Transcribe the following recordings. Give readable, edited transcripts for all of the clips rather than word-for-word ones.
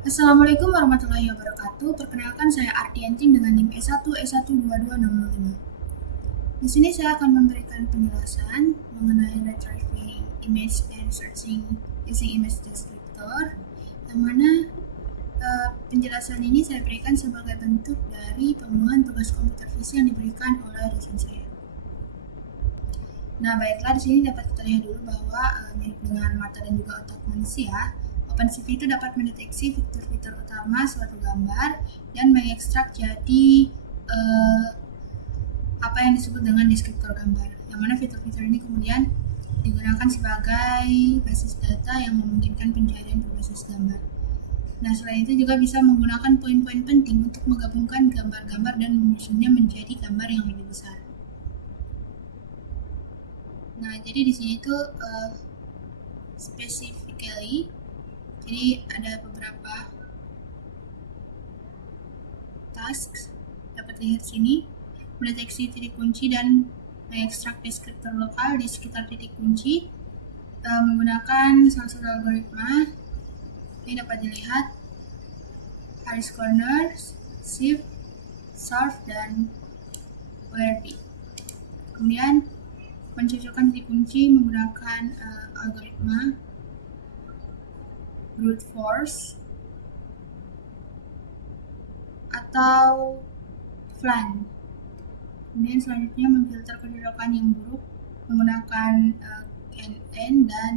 Assalamualaikum warahmatullahi wabarakatuh. Perkenalkan saya Ardiantin dengan NIM S1 S12265. Di sini saya akan memberikan penjelasan mengenai retrieving image and searching using image descriptor, yang mana penjelasan ini saya berikan sebagai bentuk dari pemenuhan tugas komputer visi yang diberikan oleh dosen saya. Nah, baiklah, di sini dapat kita lihat dulu bahwa mirip dengan mata dan juga otak manusia, OpenCV itu dapat mendeteksi fitur-fitur utama suatu gambar dan mengekstrak jadi apa yang disebut dengan deskriptor gambar, yang mana fitur-fitur ini kemudian digunakan sebagai basis data yang memungkinkan pencarian berbasis gambar. Nah, selain itu juga bisa menggunakan poin-poin penting untuk menggabungkan gambar-gambar dan menyusunnya menjadi gambar yang lebih besar. Nah, jadi di sini tuh specifically, jadi ada beberapa tasks dapat dilihat sini, mendeteksi titik kunci dan mengekstrak deskriptor lokal di sekitar titik kunci menggunakan salah satu algoritma. Ini dapat dilihat Harris Corner, Shift, Surf, dan ORB. Kemudian mencocokkan titik kunci menggunakan algoritma brute force atau FLAN. Kemudian selanjutnya memfilter kecocokan yang buruk menggunakan KNN dan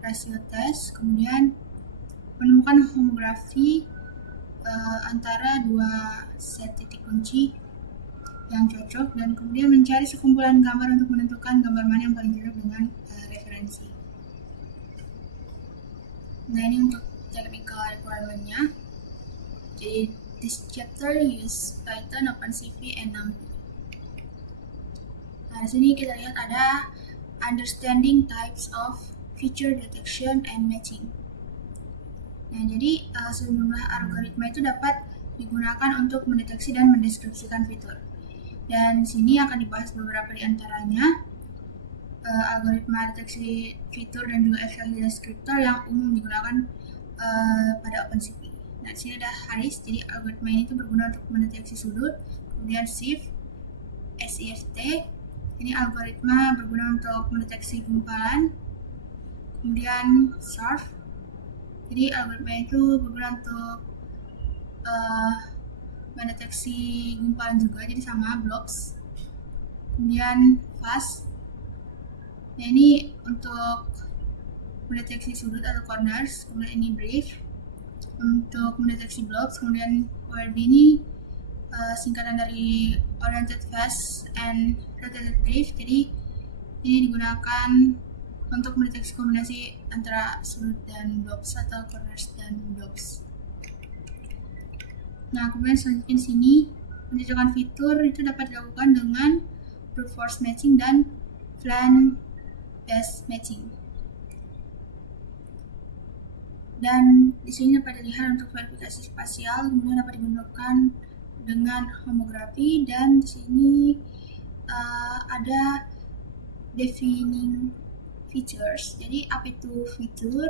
rasio test. Kemudian menemukan homografi antara dua set titik kunci yang cocok, dan kemudian mencari sekumpulan gambar untuk menentukan gambar mana yang paling cocok dengan referensi. Nah, ini untuk technical requirement-nya. Jadi, this chapter use Python, OpenCV, and NumPy. Nah, di sini kita lihat ada understanding types of feature detection and matching. Nah, jadi sejumlah algoritma itu dapat digunakan untuk mendeteksi dan mendeskripsikan fitur. Dan di sini akan dibahas beberapa di antaranya, algoritma deteksi fitur dan juga ekstraksi deskriptor yang umum digunakan pada OpenCV. Nah, di sini ada Harris, jadi algoritma ini berguna untuk mendeteksi sudut. Kemudian Shift, SIFT, ini algoritma berguna untuk mendeteksi gumpalan. Kemudian Surf, jadi algoritma itu berguna untuk mendeteksi gumpalan juga, jadi sama blobs. Kemudian Fast, nah ini untuk mendeteksi sudut atau corners. Kemudian ini Brief untuk mendeteksi blobs. Kemudian ORB ini singkatan dari Oriented Fast and Rotated Brief, jadi ini digunakan untuk mendeteksi kombinasi antara sudut dan blobs atau corners dan blobs. Nah, kemudian selanjutnya di sini pencocokan fitur itu dapat dilakukan dengan brute force matching dan FLAN based matching. Dan di sini dapat dilihat untuk verifikasi spasial, kemudian dapat dibentukkan dengan homografi, dan di sini ada defining features. Jadi apa itu fitur?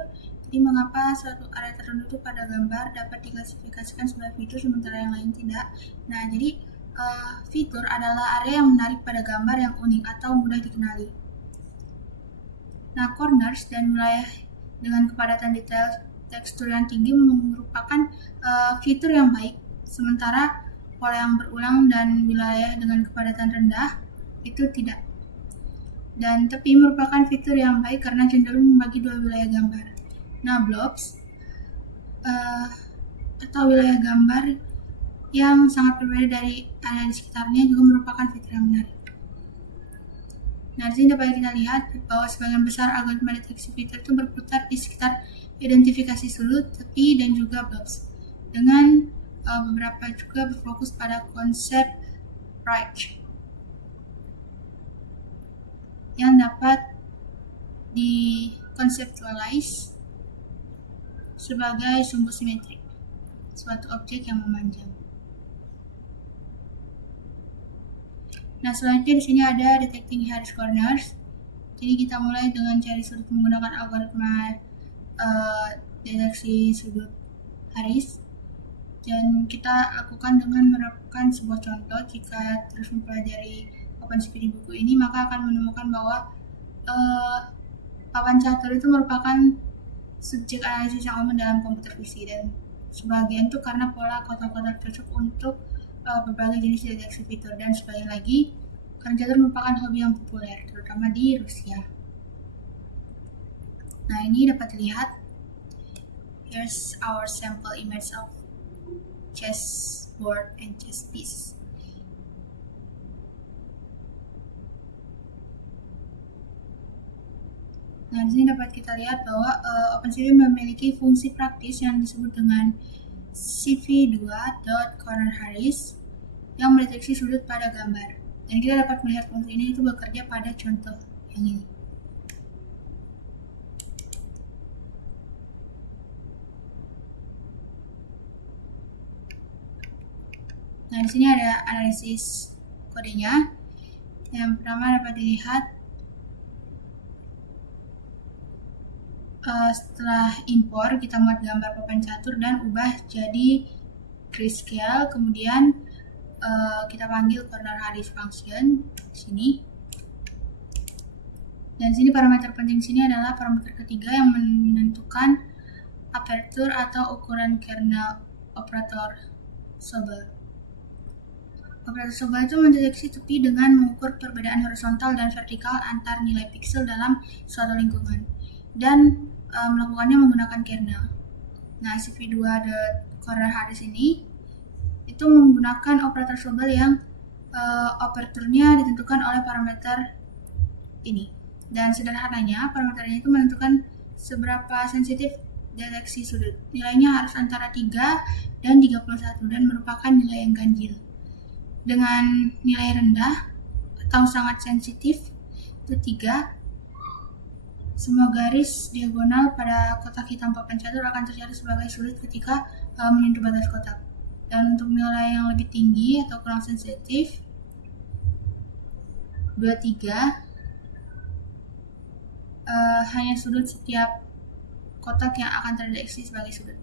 Jadi mengapa suatu area tertentu pada gambar dapat diklasifikasikan sebagai fitur sementara yang lain tidak? Nah, jadi fitur adalah area yang menarik pada gambar yang unik atau mudah dikenali. Nah, corners dan wilayah dengan kepadatan detail tekstur yang tinggi merupakan fitur yang baik, sementara pola yang berulang dan wilayah dengan kepadatan rendah itu tidak. Dan tepi merupakan fitur yang baik karena cenderung membagi dua wilayah gambar. Nah, blobs atau wilayah gambar yang sangat berbeda dari area di sekitarnya juga merupakan fitur yang menarik. Nah, di sini dapat kita lihat bahwa sebagian besar algoritma deteksi fitur itu berputar di sekitar identifikasi sudut, tepi, dan juga blobs. Dengan beberapa juga berfokus pada konsep right yang dapat dikonseptualize sebagai sumbu simetrik, suatu objek yang memanjang. Nah, selanjutnya di sini ada detecting Harris corners. Jadi kita mulai dengan cari sudut menggunakan algoritma deteksi sudut Harris, dan kita lakukan dengan menerapkan sebuah contoh. Jika terus mempelajari papan CP di buku ini, maka akan menemukan bahwa papan catur itu merupakan subjek analisis yang umum dalam komputer visi, dan sebagian itu karena pola kotak-kotak cocok untuk berbagai jenis deteksi fitur, dan sebagian lagi karena catur merupakan hobi yang populer, terutama di Rusia. Nah, ini dapat dilihat. Here's our sample image of chessboard and chess piece. Nah, di sini dapat kita lihat bahwa OpenCV memiliki fungsi praktis yang disebut dengan cv2.cornerHarris yang mendeteksi sudut pada gambar. Dan kita dapat melihat fungsi ini itu bekerja pada contoh yang ini. Nah, di sini ada analisis kodenya. Yang pertama dapat dilihat setelah impor kita buat gambar papan catur dan ubah jadi grayscale, kemudian kita panggil cornerHarris function di sini. Dan sini parameter penting sini adalah parameter ketiga yang menentukan aperture atau ukuran kernel operator Sobel. Operator Sobel itu mendeteksi tepi dengan mengukur perbedaan horizontal dan vertikal antar nilai pixel dalam suatu lingkungan, dan melakukannya menggunakan kernel. Nah, cv2.cornerHarris ini itu menggunakan operator Sobel yang operatornya ditentukan oleh parameter ini. Dan sederhananya, parameternya itu menentukan seberapa sensitif deteksi sudut. Nilainya harus antara 3 dan 31 dan merupakan nilai yang ganjil. Dengan nilai rendah atau sangat sensitif itu 3, semua garis diagonal pada kotak hitam papan catur akan tercatat sebagai sudut ketika menyentuh batas kotak. Dan untuk nilai yang lebih tinggi atau kurang sensitif 23, hanya sudut setiap kotak yang akan terdeteksi sebagai sudut.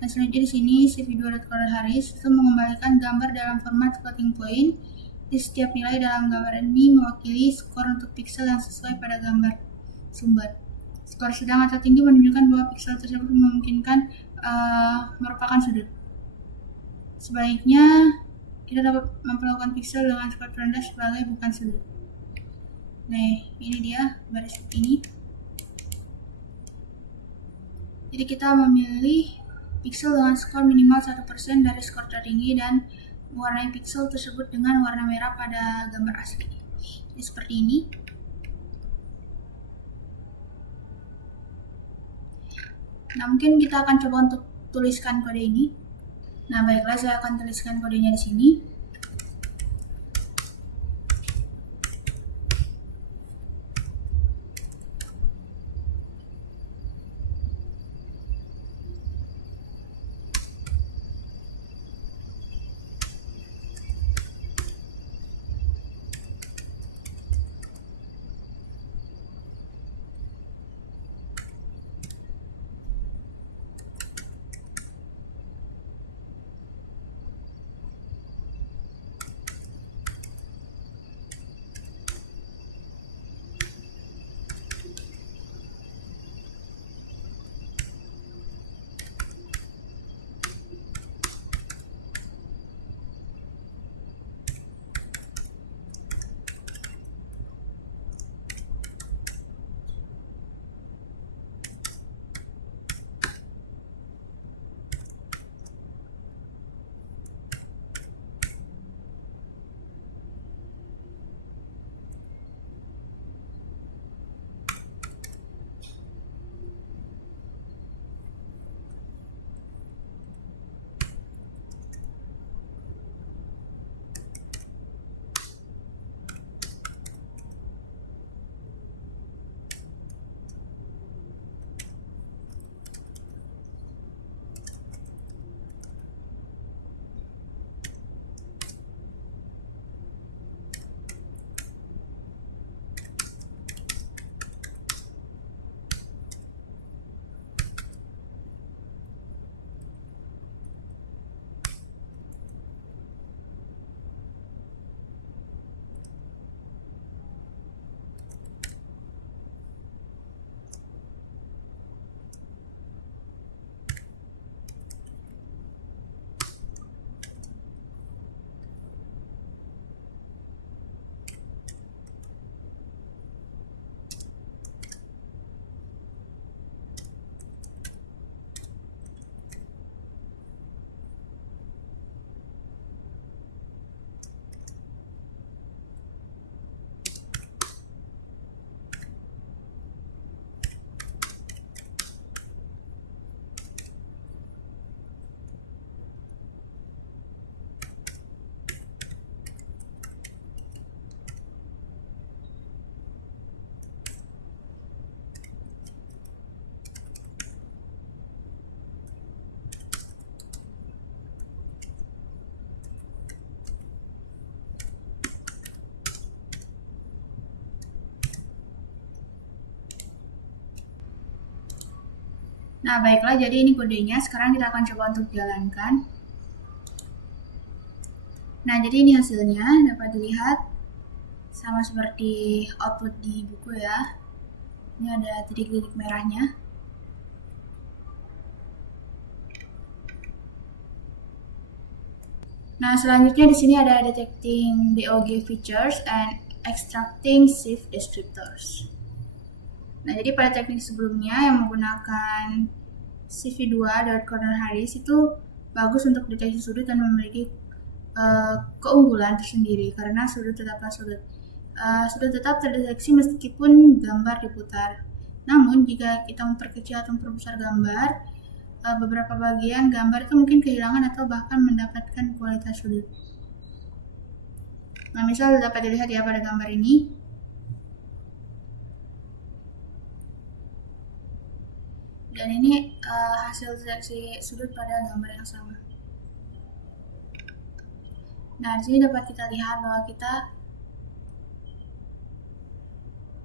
Dan selanjutnya di sini cv2.cornerHarris itu mengembalikan gambar dalam format floating point. Di setiap nilai dalam gambar ini mewakili skor untuk pixel yang sesuai pada gambar sumber. Skor sedang atau tinggi menunjukkan bahwa pixel tersebut memungkinkan merupakan sudut. Sebaliknya kita dapat memperlakukan pixel dengan skor terendah sebagai bukan sudut. Nah, ini dia baris ini. Jadi kita memilih pixel dengan skor minimal 1% dari skor tertinggi dan mewarnai pixel tersebut dengan warna merah pada gambar asli. Jadi seperti ini. Nah, mungkin kita akan coba untuk tuliskan kode ini. Nah, baiklah, saya akan tuliskan kodenya di sini. Nah, baiklah, jadi ini kodenya. Sekarang kita akan coba untuk jalankan. Nah, jadi ini hasilnya dapat dilihat sama seperti output di buku ya. Ini ada titik-titik merahnya. Nah, selanjutnya di sini ada detecting DOG features and extracting Sieve descriptors. Nah, jadi pada teknik sebelumnya yang menggunakan CV2.Corner-Harris itu bagus untuk deteksi sudut dan memiliki keunggulan tersendiri karena sudut tetaplah sudut. Sudut tetap terdeteksi meskipun gambar diputar. Namun, jika kita memperkecil atau memperbesar gambar, beberapa bagian gambar itu mungkin kehilangan atau bahkan mendapatkan kualitas sudut. Nah, misal dapat dilihat ya pada gambar ini. Dan ini hasil deteksi sudut pada gambar yang sama. Nah, di sini dapat kita lihat bahwa kita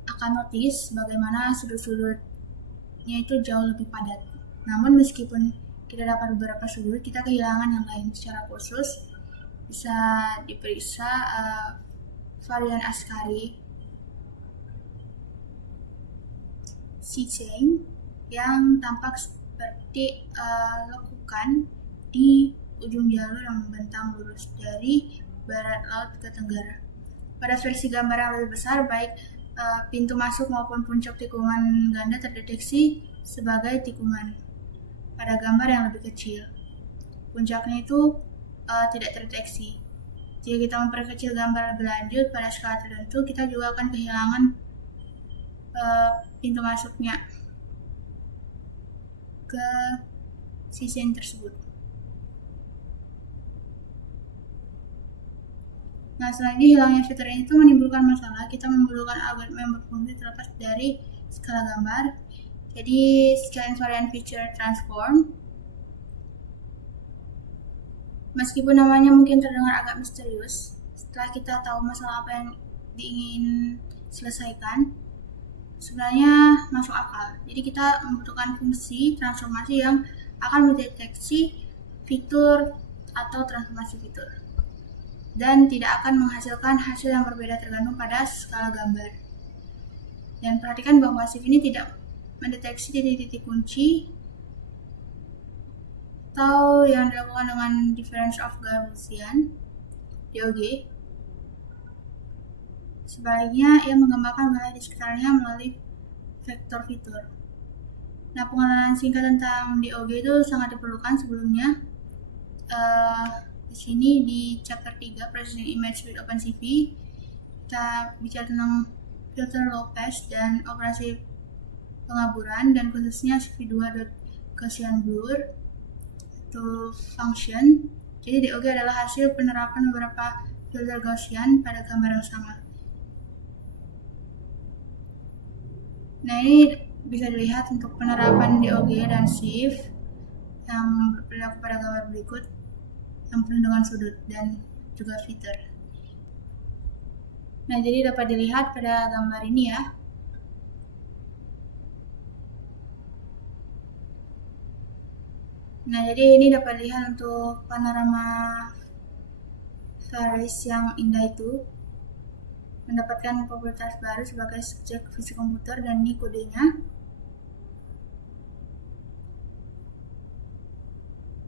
akan notice bagaimana sudut-sudutnya itu jauh lebih padat. Namun meskipun kita dapat beberapa sudut, kita kehilangan yang lain. Secara khusus bisa diperiksa varian Ascari C-chain yang tampak seperti lekukan di ujung jalur yang membentang lurus dari barat laut ke tenggara. Pada versi gambar yang lebih besar, baik pintu masuk maupun puncak tikungan ganda terdeteksi sebagai tikungan. Pada gambar yang lebih kecil, puncaknya itu tidak terdeteksi. Jika kita memperkecil gambar lebih lanjut pada skala tertentu, kita juga akan kehilangan pintu masuknya ke sisi tersebut. Nah, selanjutnya hilangnya fitur ini itu menimbulkan masalah. Kita memerlukan algoritma yang berfungsi terlepas dari skala gambar. Jadi, scale invariant feature transform. Meskipun namanya mungkin terdengar agak misterius, setelah kita tahu masalah apa yang diingin selesaikan, sebenarnya masuk akal. Jadi kita membutuhkan fungsi transformasi yang akan mendeteksi fitur atau transformasi fitur dan tidak akan menghasilkan hasil yang berbeda tergantung pada skala gambar. Dan perhatikan bahwa Sieve ini tidak mendeteksi titik-titik kunci atau yang dilakukan dengan difference of Gaussian DOG. Sebaliknya, ia menggambarkan wilayah di sekitarnya melalui vektor fitur. Nah, pengenalan singkat tentang DOG itu sangat diperlukan sebelumnya. Di sini di chapter 3 Processing Image with OpenCV kita bicara tentang filter low pass dan operasi pengaburan dan khususnya CV2.Gaussian blur itu function. Jadi DOG adalah hasil penerapan beberapa filter Gaussian pada gambar yang sama. Nah, ini bisa dilihat untuk penerapan DOG dan Sieve yang berlaku pada gambar berikut yang penuh dengan sudut dan juga fitur. Nah, jadi dapat dilihat pada gambar ini ya. Nah, jadi ini dapat dilihat untuk panorama Harris yang indah itu mendapatkan popularitas baru sebagai subjek fisik komputer dan ini kodenya.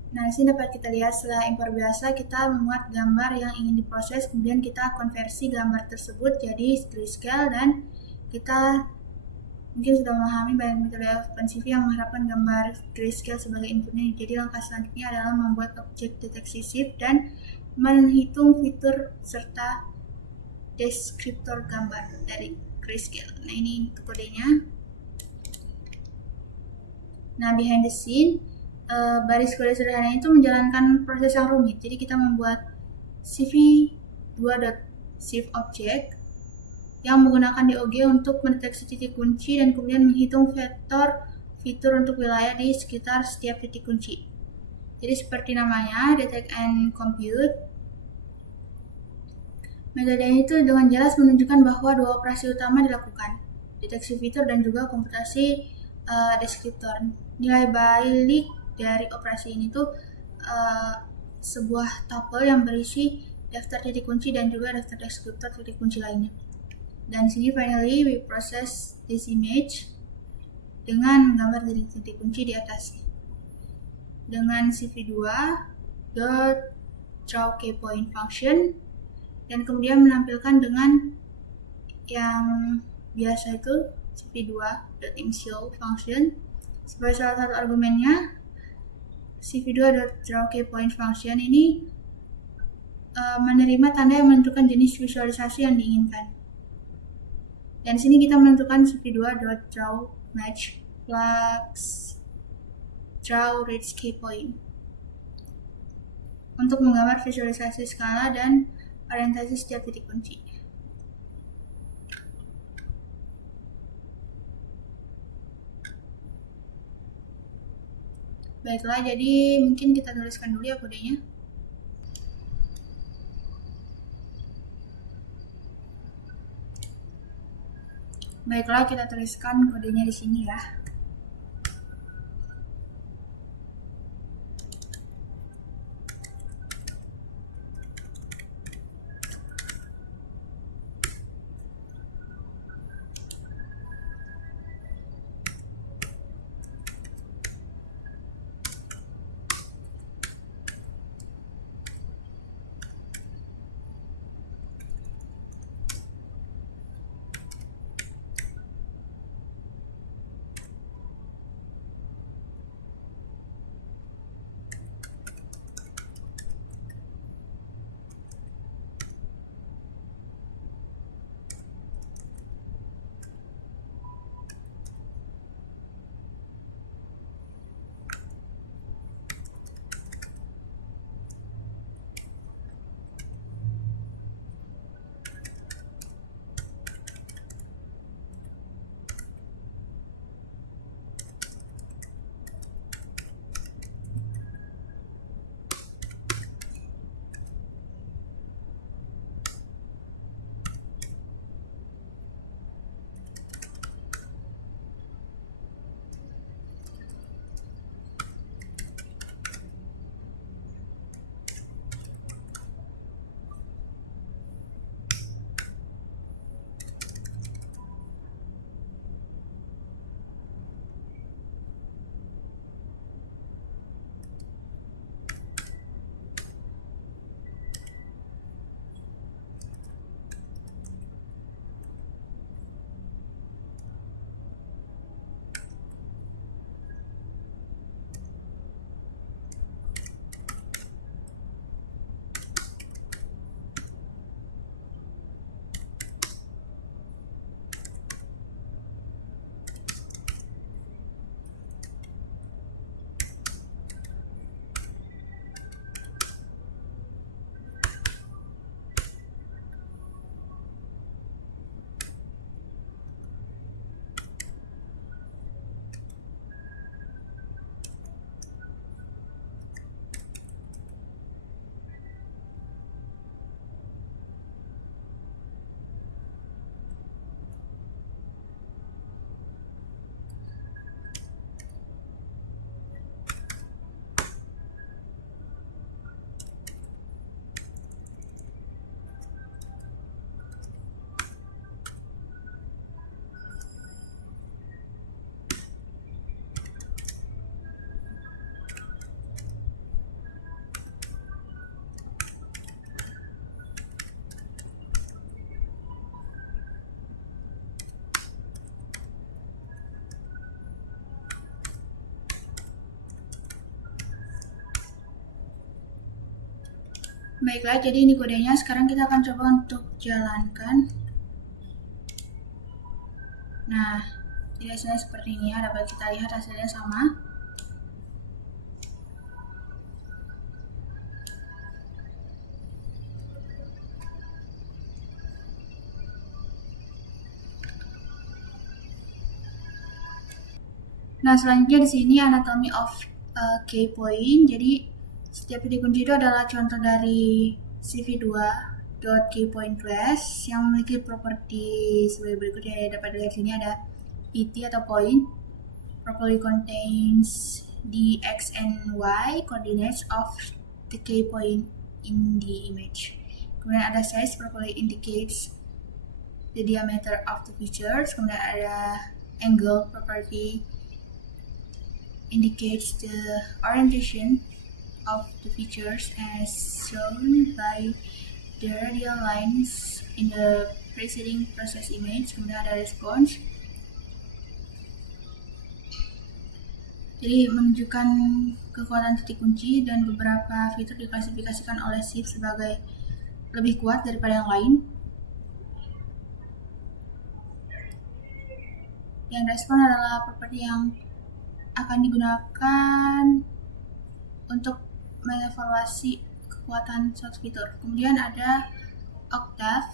Nah, di sini dapat kita lihat setelah impor biasa kita memuat gambar yang ingin diproses, kemudian kita konversi gambar tersebut jadi grayscale dan kita mungkin sudah memahami banyak metode OpenCV yang mengharapkan gambar grayscale sebagai inputnya. Jadi langkah selanjutnya adalah membuat objek deteksi Sieve dan menghitung fitur serta deskriptor gambar dari grayscale. Nah, ini untuk kodenya. Nah, behind the scene, baris kode sederhana itu menjalankan proses yang rumit. Jadi kita membuat CV2.Sieve object yang menggunakan DOG untuk mendeteksi titik kunci dan kemudian menghitung vektor fitur untuk wilayah di sekitar setiap titik kunci. Jadi seperti namanya, detect and compute. Metodenya itu dengan jelas menunjukkan bahwa dua operasi utama dilakukan, deteksi fitur dan juga komputasi deskriptor. Nilai balik dari operasi ini tuh sebuah tuple yang berisi daftar titik kunci dan juga daftar deskriptor titik kunci lainnya. Dan di sini finally we process this image dengan menggambar titik kunci di atas dengan cv2 dot draw keypoint function, dan kemudian menampilkan dengan yang biasa itu cv2 dot initial function sebagai salah satu argumennya. cv2 dot draw keypoint function ini menerima tanda yang menentukan jenis visualisasi yang diinginkan. Dan di sini kita menentukan cv2 dot draw match flux draw reach keypoint untuk menggambar visualisasi skala dan orientasi setiap titik kunci. Baiklah, jadi mungkin kita tuliskan dulu ya kodenya. Baiklah, kita tuliskan kodenya di sini ya. Baiklah, jadi ini kodenya. Sekarang kita akan coba untuk jalankan. Nah, jadi hasilnya seperti ini ya. Dapat kita lihat hasilnya sama. Nah, selanjutnya di sini anatomy of key point. Jadi setiap titik kunci itu adalah contoh dari cv2.keyPointClass yang memiliki properti sebagai berikut ya. Dapat dilihat sini ada pt atau point, properly contains the x and y coordinates of the k point in the image. Kemudian ada size properly indicates the diameter of the features. Kemudian ada angle property indicates the orientation of the features as shown by the radial lines in the preceding process image. Kemudian ada response, jadi menunjukkan kekuatan titik kunci, dan beberapa fitur diklasifikasikan oleh SIF sebagai lebih kuat daripada yang lain. Yang respon adalah properti yang akan digunakan untuk mengevaluasi kekuatan suatu fitur. Kemudian ada octave,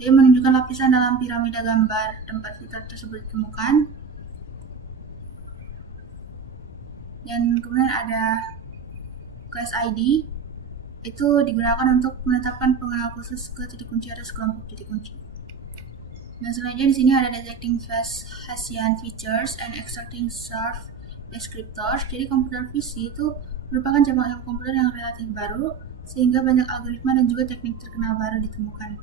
jadi menunjukkan lapisan dalam piramida gambar tempat fitur tersebut ditemukan. Dan kemudian ada class ID, itu digunakan untuk menetapkan pengenal khusus ke titik kunci atau sekelompok titik kunci. Dan selanjutnya di sini ada detecting fast Hessian features and extracting sharp descriptors. Jadi komputer visi itu merupakan cabang ilmu komputer yang relatif baru, sehingga banyak algoritma dan juga teknik terkenal baru ditemukan.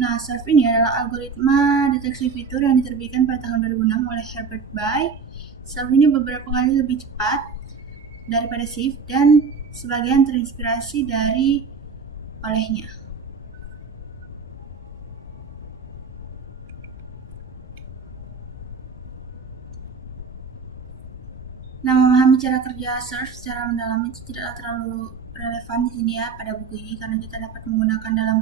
Nah, SURF ini adalah algoritma deteksi fitur yang diterbitkan pada tahun 2006 oleh Herbert Bay. SURF ini beberapa kali lebih cepat daripada SIF dan sebagian terinspirasi dari olehnya. Nah, memahami cara kerja SURF secara mendalam itu tidaklah terlalu relevan di sini ya pada buku ini, karena kita dapat menggunakan dalam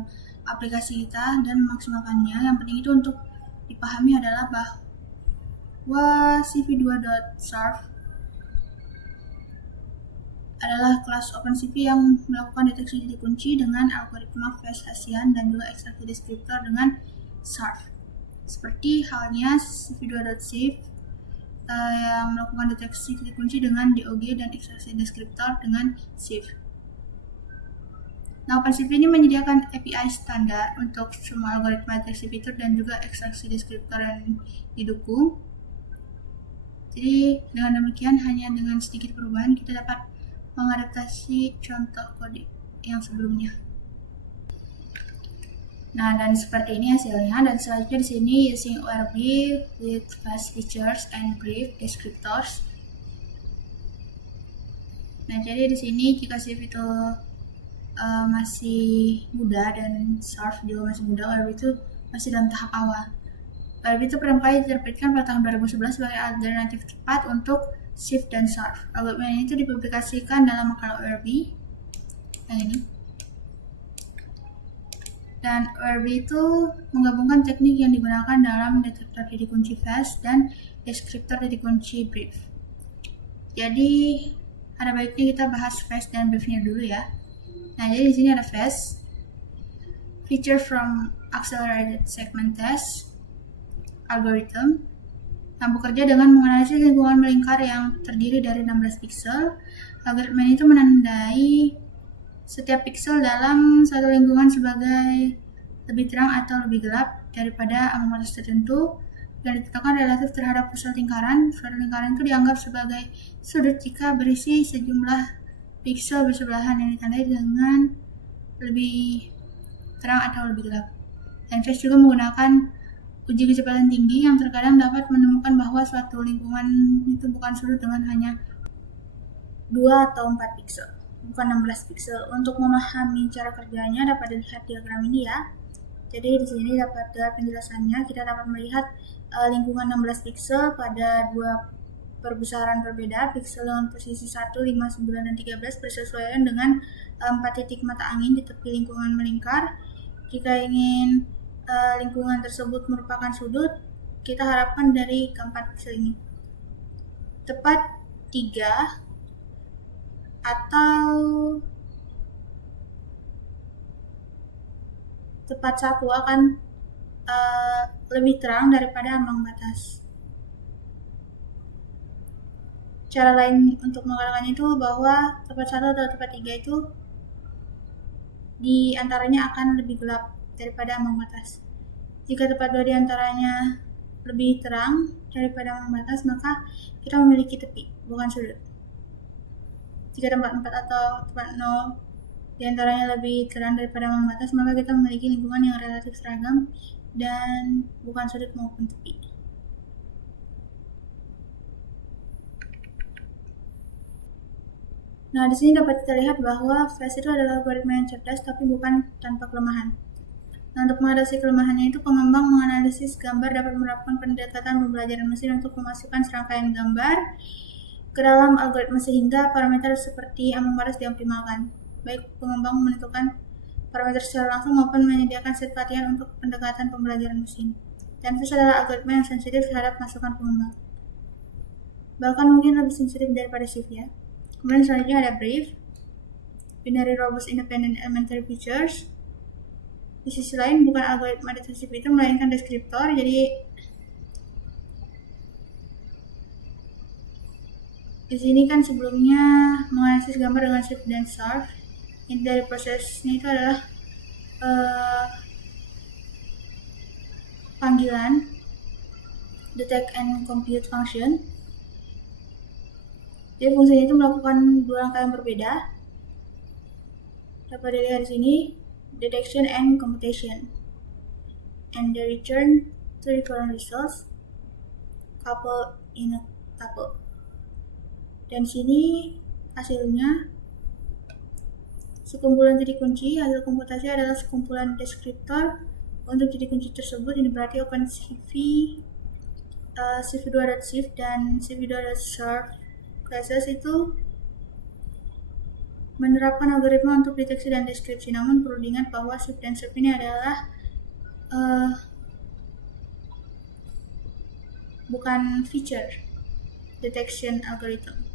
aplikasi kita dan memaksimalkannya. Yang penting itu untuk dipahami adalah bahwa CV2.surf adalah kelas OpenCV yang melakukan deteksi titik kunci dengan algoritma fast Hessian dan juga ekstraksi deskriptor dengan SURF. Seperti halnya CV2.safe yang melakukan deteksi titik kunci dengan DOG dan ekstraksi deskriptor dengan SIF. Nah, OpenCV ini menyediakan API standar untuk semua algoritma deteksi fitur dan juga ekstraksi deskriptor yang didukung. Jadi dengan demikian, hanya dengan sedikit perubahan kita dapat mengadaptasi contoh kode yang sebelumnya. Nah, dan seperti ini hasilnya. Dan selanjutnya di sini using ORB with fast features and brief descriptors. Nah, jadi di sini jika SIF itu masih muda dan SURF juga masih muda, ORB itu masih dalam tahap awal. ORB itu pertama kali diterbitkan pada tahun 2011 sebagai alternatif cepat untuk SIF dan SURF. Algoritma ini itu dipublikasikan dalam makalah ORB yang ini. Dan ORB itu menggabungkan teknik yang digunakan dalam detektor titik kunci fast dan deskriptor titik kunci brief. Jadi ada baiknya kita bahas fast dan briefnya dulu ya. Nah, jadi di sini ada fast, feature from accelerated segment test algorithm, yang bekerja dengan menganalisis lingkungan melingkar yang terdiri dari 16 piksel. Algoritma itu menandai setiap piksel dalam satu lingkungan sebagai lebih terang atau lebih gelap daripada ambang batas tertentu, dan ditetapkan relatif terhadap pusat lingkaran. Suatu lingkaran itu dianggap sebagai sudut jika berisi sejumlah piksel bersebelahan yang ditandai dengan lebih terang atau lebih gelap. Dan Fast juga menggunakan uji kecepatan tinggi yang terkadang dapat menemukan bahwa suatu lingkungan itu bukan sudut dengan hanya 2 atau 4 piksel, bukan 16 piksel. Untuk memahami cara kerjanya dapat dilihat diagram ini ya. Jadi di sini dapat penjelasannya. Kita dapat melihat lingkungan 16 piksel pada 2 perbesaran berbeda. Piksel dengan posisi 1, 5, 9, dan 13 bersesuaian dengan 4 titik mata angin di tepi lingkungan melingkar. Jika ingin lingkungan tersebut merupakan sudut, kita harapkan dari keempat piksel ini tepat 3 atau tepat 1 akan lebih terang daripada ambang batas. Cara lain untuk mengatakannya itu bahwa tepat 1 atau tepat 3 itu di antaranya akan lebih gelap daripada ambang batas. Jika tepat 2 di antaranya lebih terang daripada ambang batas, maka kita memiliki tepi, bukan sudut. Jika tempat 4 atau tempat 0 diantaranya lebih terang daripada ambang batas, maka kita memiliki lingkungan yang relatif seragam dan bukan sudut maupun tepi. Nah, di sini dapat kita lihat bahwa FAST itu adalah algoritma yang cerdas tapi bukan tanpa kelemahan. Nah, untuk mengatasi kelemahannya itu, pengembang menganalisis gambar dapat menerapkan pendekatan pembelajaran mesin untuk memasukkan serangkaian gambar ke dalam algoritma sehingga parameter seperti ambang batas dioptimalkan. Baik pengembang menentukan parameter secara langsung maupun menyediakan set pelatihan untuk pendekatan pembelajaran mesin. Dan FAST adalah algoritma yang sensitif terhadap masukan pengembang. Bahkan mungkin lebih sensitif daripada SIF ya. Kemudian selanjutnya ada brief, binary robust independent elementary features. Di sisi lain bukan algoritma deteksi fitur melainkan deskriptor. Jadi di sini kan sebelumnya menganalisis gambar dengan shift dan surf. Inti dari prosesnya itu adalah panggilan detect and compute function. Jadi fungsinya itu melakukan dua langkah yang berbeda. Dapat dilihat di sini, detection and computation, and the return to recurrent results couple in a tuple. Dan sini hasilnya sekumpulan titik kunci. Hasil komputasi adalah sekumpulan deskriptor untuk titik kunci tersebut. Ini berarti OpenCV, cv2.shift dan cv2.surf classes itu menerapkan algoritma untuk deteksi dan deskripsi. Namun perlu diingat bahwa shift dan surf ini adalah bukan feature detection algorithm.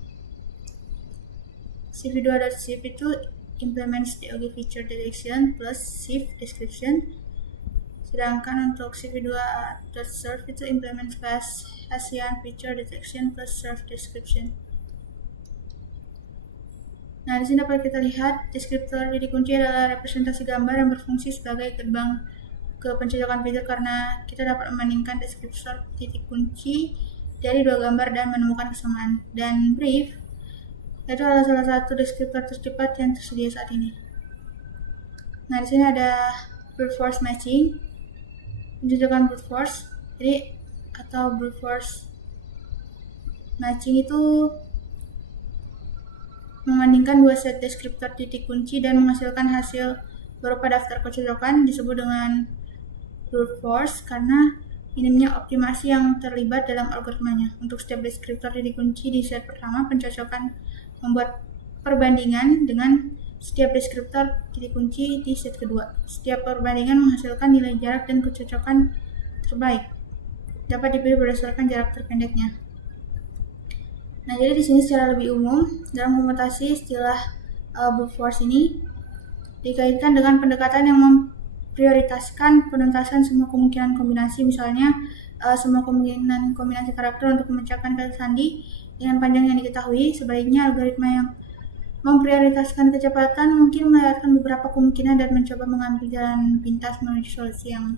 cv2.shift itu implements DOG feature detection plus shift description, sedangkan untuk cv2.surf itu implements fast ASEAN feature detection plus surf description. Nah, di sini dapat kita lihat deskriptor titik kunci adalah representasi gambar yang berfungsi sebagai gerbang ke pencocokan fitur karena kita dapat membandingkan deskriptor titik kunci dari dua gambar dan menemukan kesamaan. Dan brief itu adalah salah satu deskriptor tercepat yang tersedia saat ini. Nah, di sini ada brute force matching, pencocokan brute force. Jadi atau brute force matching itu membandingkan dua set deskriptor titik kunci dan menghasilkan hasil berupa daftar kecocokan. Disebut dengan brute force karena minimnya optimasi yang terlibat dalam algoritmanya. Untuk setiap deskriptor titik kunci di set pertama, pencocokan membuat perbandingan dengan setiap deskriptor titik kunci di set kedua. Setiap perbandingan menghasilkan nilai jarak dan kecocokan terbaik. Dapat dipilih berdasarkan jarak terpendeknya. Nah, jadi di sini secara lebih umum dalam komputasi istilah brute force ini dikaitkan dengan pendekatan yang memprioritaskan penuntasan semua kemungkinan kombinasi, misalnya semua kemungkinan kombinasi karakter untuk memecahkan kata sandi dengan panjang yang diketahui. Sebaliknya, algoritma yang memprioritaskan kecepatan mungkin melewatkan beberapa kemungkinan dan mencoba mengambil jalan pintas menuju solusi yang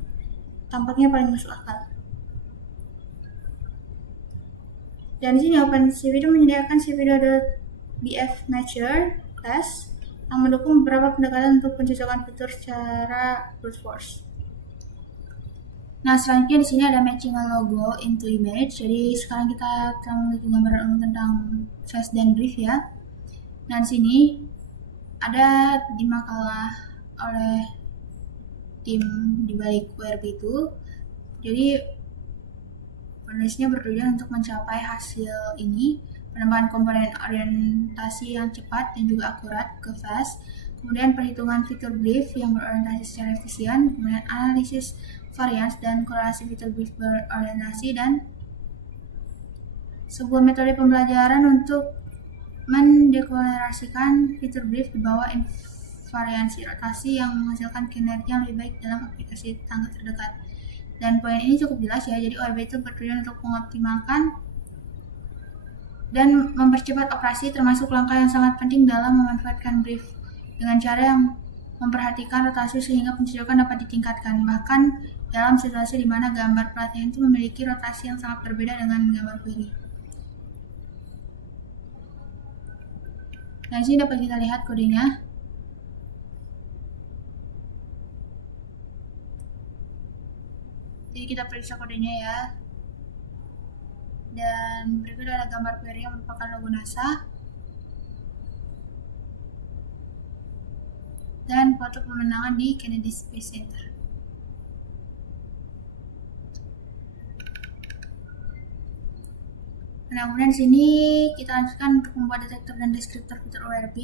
tampaknya paling masuk akal. Dan di sini OpenCV itu menyediakan cv2.bf matcher class yang mendukung beberapa pendekatan untuk pencocokan fitur secara brute force. Nah, selanjutnya di sini ada matching a logo into image. Jadi sekarang kita telah memiliki gambaran umum tentang FAST dan brief ya. Nah, di sini ada di makalah oleh tim di balik WRB itu. Jadi penulisnya bertujuan untuk mencapai hasil ini, penambahan komponen orientasi yang cepat dan juga akurat ke FAST, kemudian perhitungan fitur brief yang berorientasi secara efisien, kemudian analisis varians dan korelasi fitur brief berorientasi, dan sebuah metode pembelajaran untuk mendeklarasikan fitur brief di bawah invariansi rotasi yang menghasilkan kinerja yang lebih baik dalam aplikasi tangga terdekat. Dan poin ini cukup jelas ya, jadi ORB itu bertujuan untuk mengoptimalkan dan mempercepat operasi, termasuk langkah yang sangat penting dalam memanfaatkan brief dengan cara yang memperhatikan rotasi sehingga pencocokan dapat ditingkatkan. Bahkan dalam situasi di mana gambar pelatihan itu memiliki rotasi yang sangat berbeda dengan gambar query. Nah, di sini dapat kita lihat kodenya. Jadi kita periksa kodenya ya. Dan berikut ada gambar query yang merupakan logo NASA dan foto pemandangan di Kennedy Space Center. Nah, kemudian di sini kita lanjutkan untuk membuat detektor dan deskriptor fitur ORB.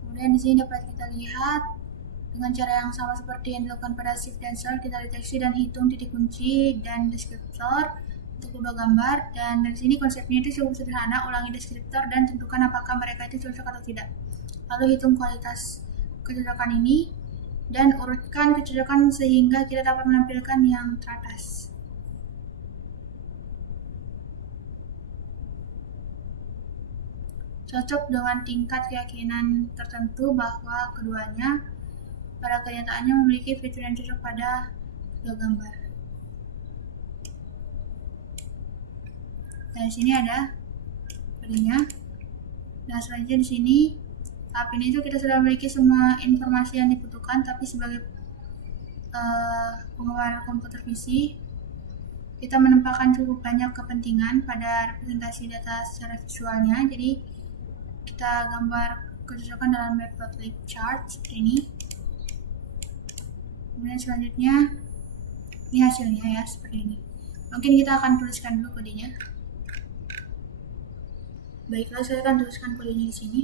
Kemudian di sini dapat kita lihat dengan cara yang sama seperti yang dilakukan pada shift dan cell, kita deteksi dan hitung titik kunci dan deskriptor untuk kedua gambar. Dan dari sini konsepnya itu cukup sederhana, ulangi deskriptor dan tentukan apakah mereka itu cocok atau tidak. Lalu hitung kualitas kecocokan ini dan urutkan kecocokan sehingga kita dapat menampilkan yang teratas. Cocok dengan tingkat keyakinan tertentu bahwa keduanya pada kenyataannya memiliki fitur yang cocok pada kedua gambar. Nah, di sini ada kodenya. Nah, selanjutnya di sini tahap ini itu kita sudah memiliki semua informasi yang dibutuhkan, tapi sebagai penggemar komputer visi, kita menempatkan cukup banyak kepentingan pada representasi data secara visualnya. Jadi kita gambar kecocokan dalam matplotlib chart seperti ini. Kemudian selanjutnya ini hasilnya ya seperti ini. Mungkin kita akan tuliskan dulu kodenya. Baiklah, saya akan tuliskan kodenya di sini.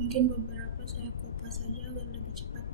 Mungkin beberapa saya kopas saja agar lebih cepat.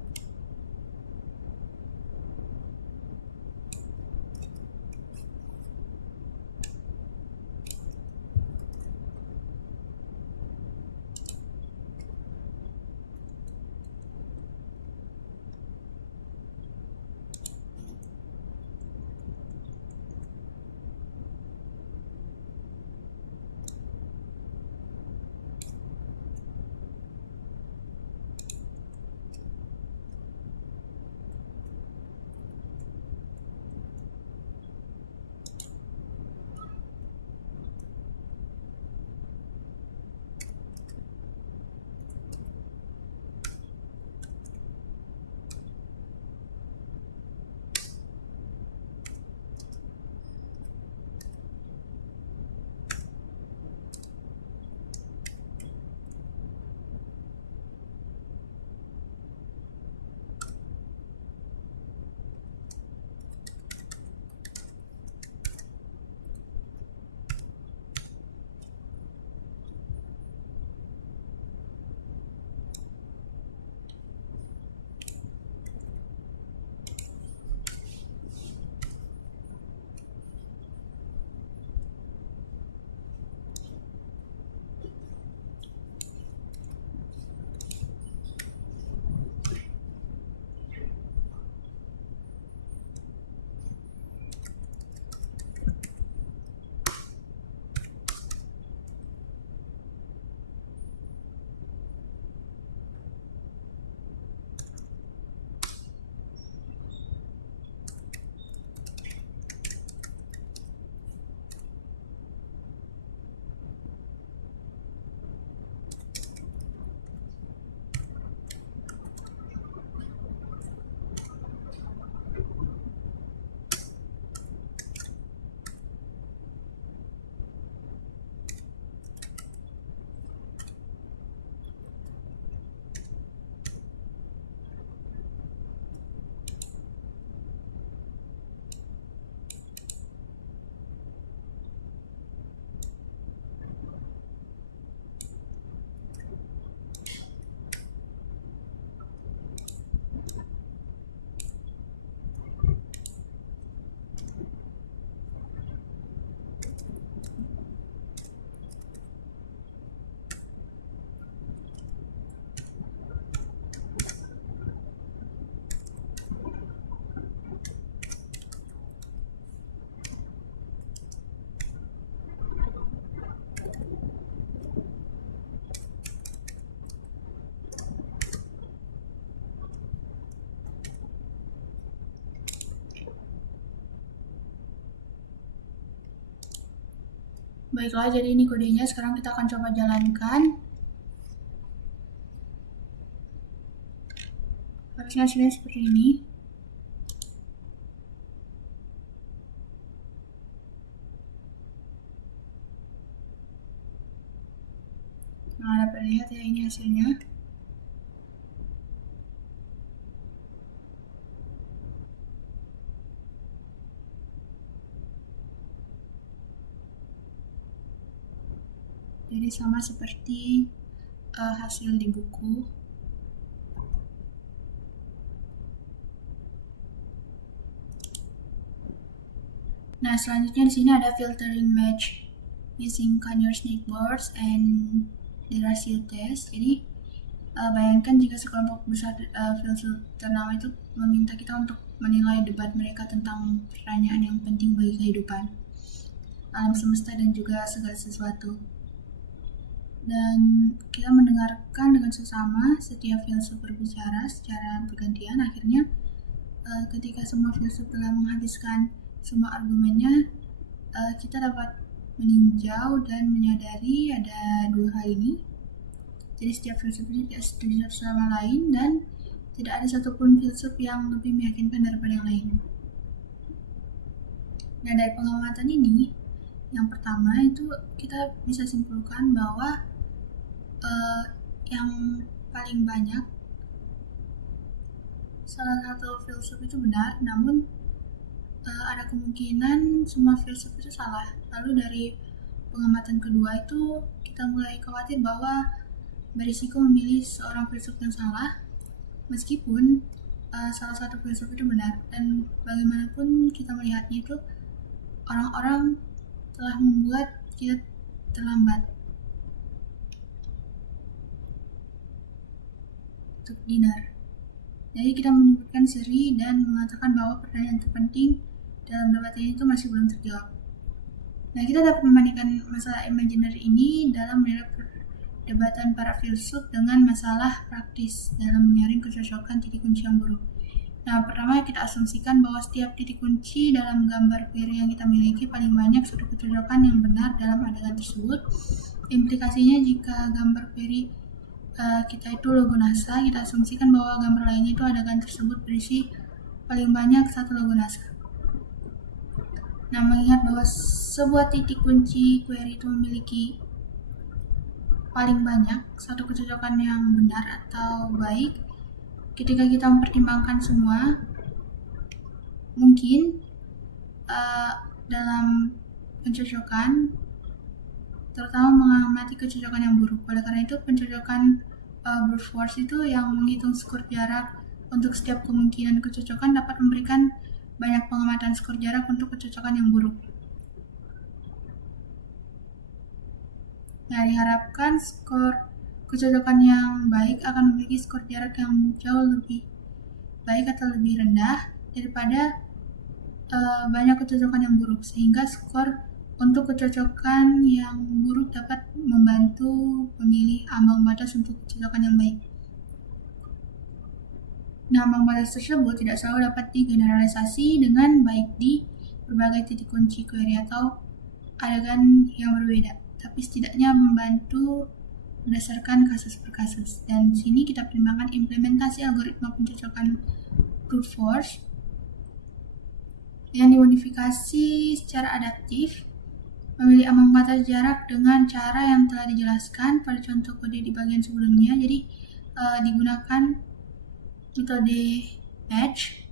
Baiklah, jadi ini kodenya. Sekarang kita akan coba jalankan. Harusnya hasilnya seperti ini. Nah, dapat lihat ya, ini hasilnya. Jadi sama seperti hasil di buku. Nah, selanjutnya di sini ada filtering match using Canyor Snakeboards and the ratio test. Jadi bayangkan jika sekelompok besar filsuf ternama itu meminta kita untuk menilai debat mereka tentang pertanyaan yang penting bagi kehidupan, alam semesta, dan juga segala sesuatu. Dan kita mendengarkan dengan sesama setiap filsuf berbicara secara bergantian. Akhirnya ketika semua filsuf telah menghabiskan semua argumennya, kita dapat meninjau dan menyadari ada dua hal ini. Jadi setiap filsuf ini tidak setuju satu sama lain, dan tidak ada satupun filsuf yang lebih meyakinkan daripada yang lain. Nah, dari pengamatan ini, yang pertama itu kita bisa simpulkan bahwa yang paling banyak salah satu filsuf itu benar, namun ada kemungkinan semua filsuf itu salah. Lalu dari pengamatan kedua itu kita mulai khawatir bahwa berisiko memilih seorang filsuf yang salah, meskipun salah satu filsuf itu benar. Dan bagaimanapun kita melihatnya itu, orang-orang telah membuat kita terlambat untuk dinner. Jadi kita menyebutkan seri dan mengatakan bahwa pertanyaan terpenting dalam debat ini itu masih belum terjawab. Nah, kita dapat membandingkan masalah imaginary ini dalam menilai perdebatan para filsuf dengan masalah praktis dalam menyaring kecocokan titik kunci yang buruk. Nah, pertama kita asumsikan bahwa setiap titik kunci dalam gambar query yang kita miliki paling banyak satu kecocokan yang benar dalam adegan tersebut. Implikasinya jika gambar query kita itu logo NASA, kita asumsikan bahwa gambar lainnya itu adegan tersebut berisi paling banyak satu logo NASA. Nah, mengingat bahwa sebuah titik kunci query itu memiliki paling banyak satu kecocokan yang benar atau baik, ketika kita mempertimbangkan semua, mungkin dalam pencocokan terutama mengamati kecocokan yang buruk. Oleh karena itu, pencocokan brute force itu yang menghitung skor jarak untuk setiap kemungkinan kecocokan dapat memberikan banyak pengamatan skor jarak untuk kecocokan yang buruk. Nah, diharapkan skor kecocokan yang baik akan memiliki skor jarak yang jauh lebih baik atau lebih rendah daripada banyak kecocokan yang buruk, sehingga skor untuk kecocokan yang buruk dapat membantu memilih ambang batas untuk kecocokan yang baik. Nah, ambang batas tersebut tidak selalu dapat digeneralisasi dengan baik di berbagai titik kunci query atau adegan yang berbeda, tapi setidaknya membantu berdasarkan kasus per kasus. Dan di sini kita pertimbangkan implementasi algoritma pencocokan brute force yang dimodifikasi secara adaptif, memilih ambang batas jarak dengan cara yang telah dijelaskan pada contoh kode di bagian sebelumnya. Jadi digunakan metode match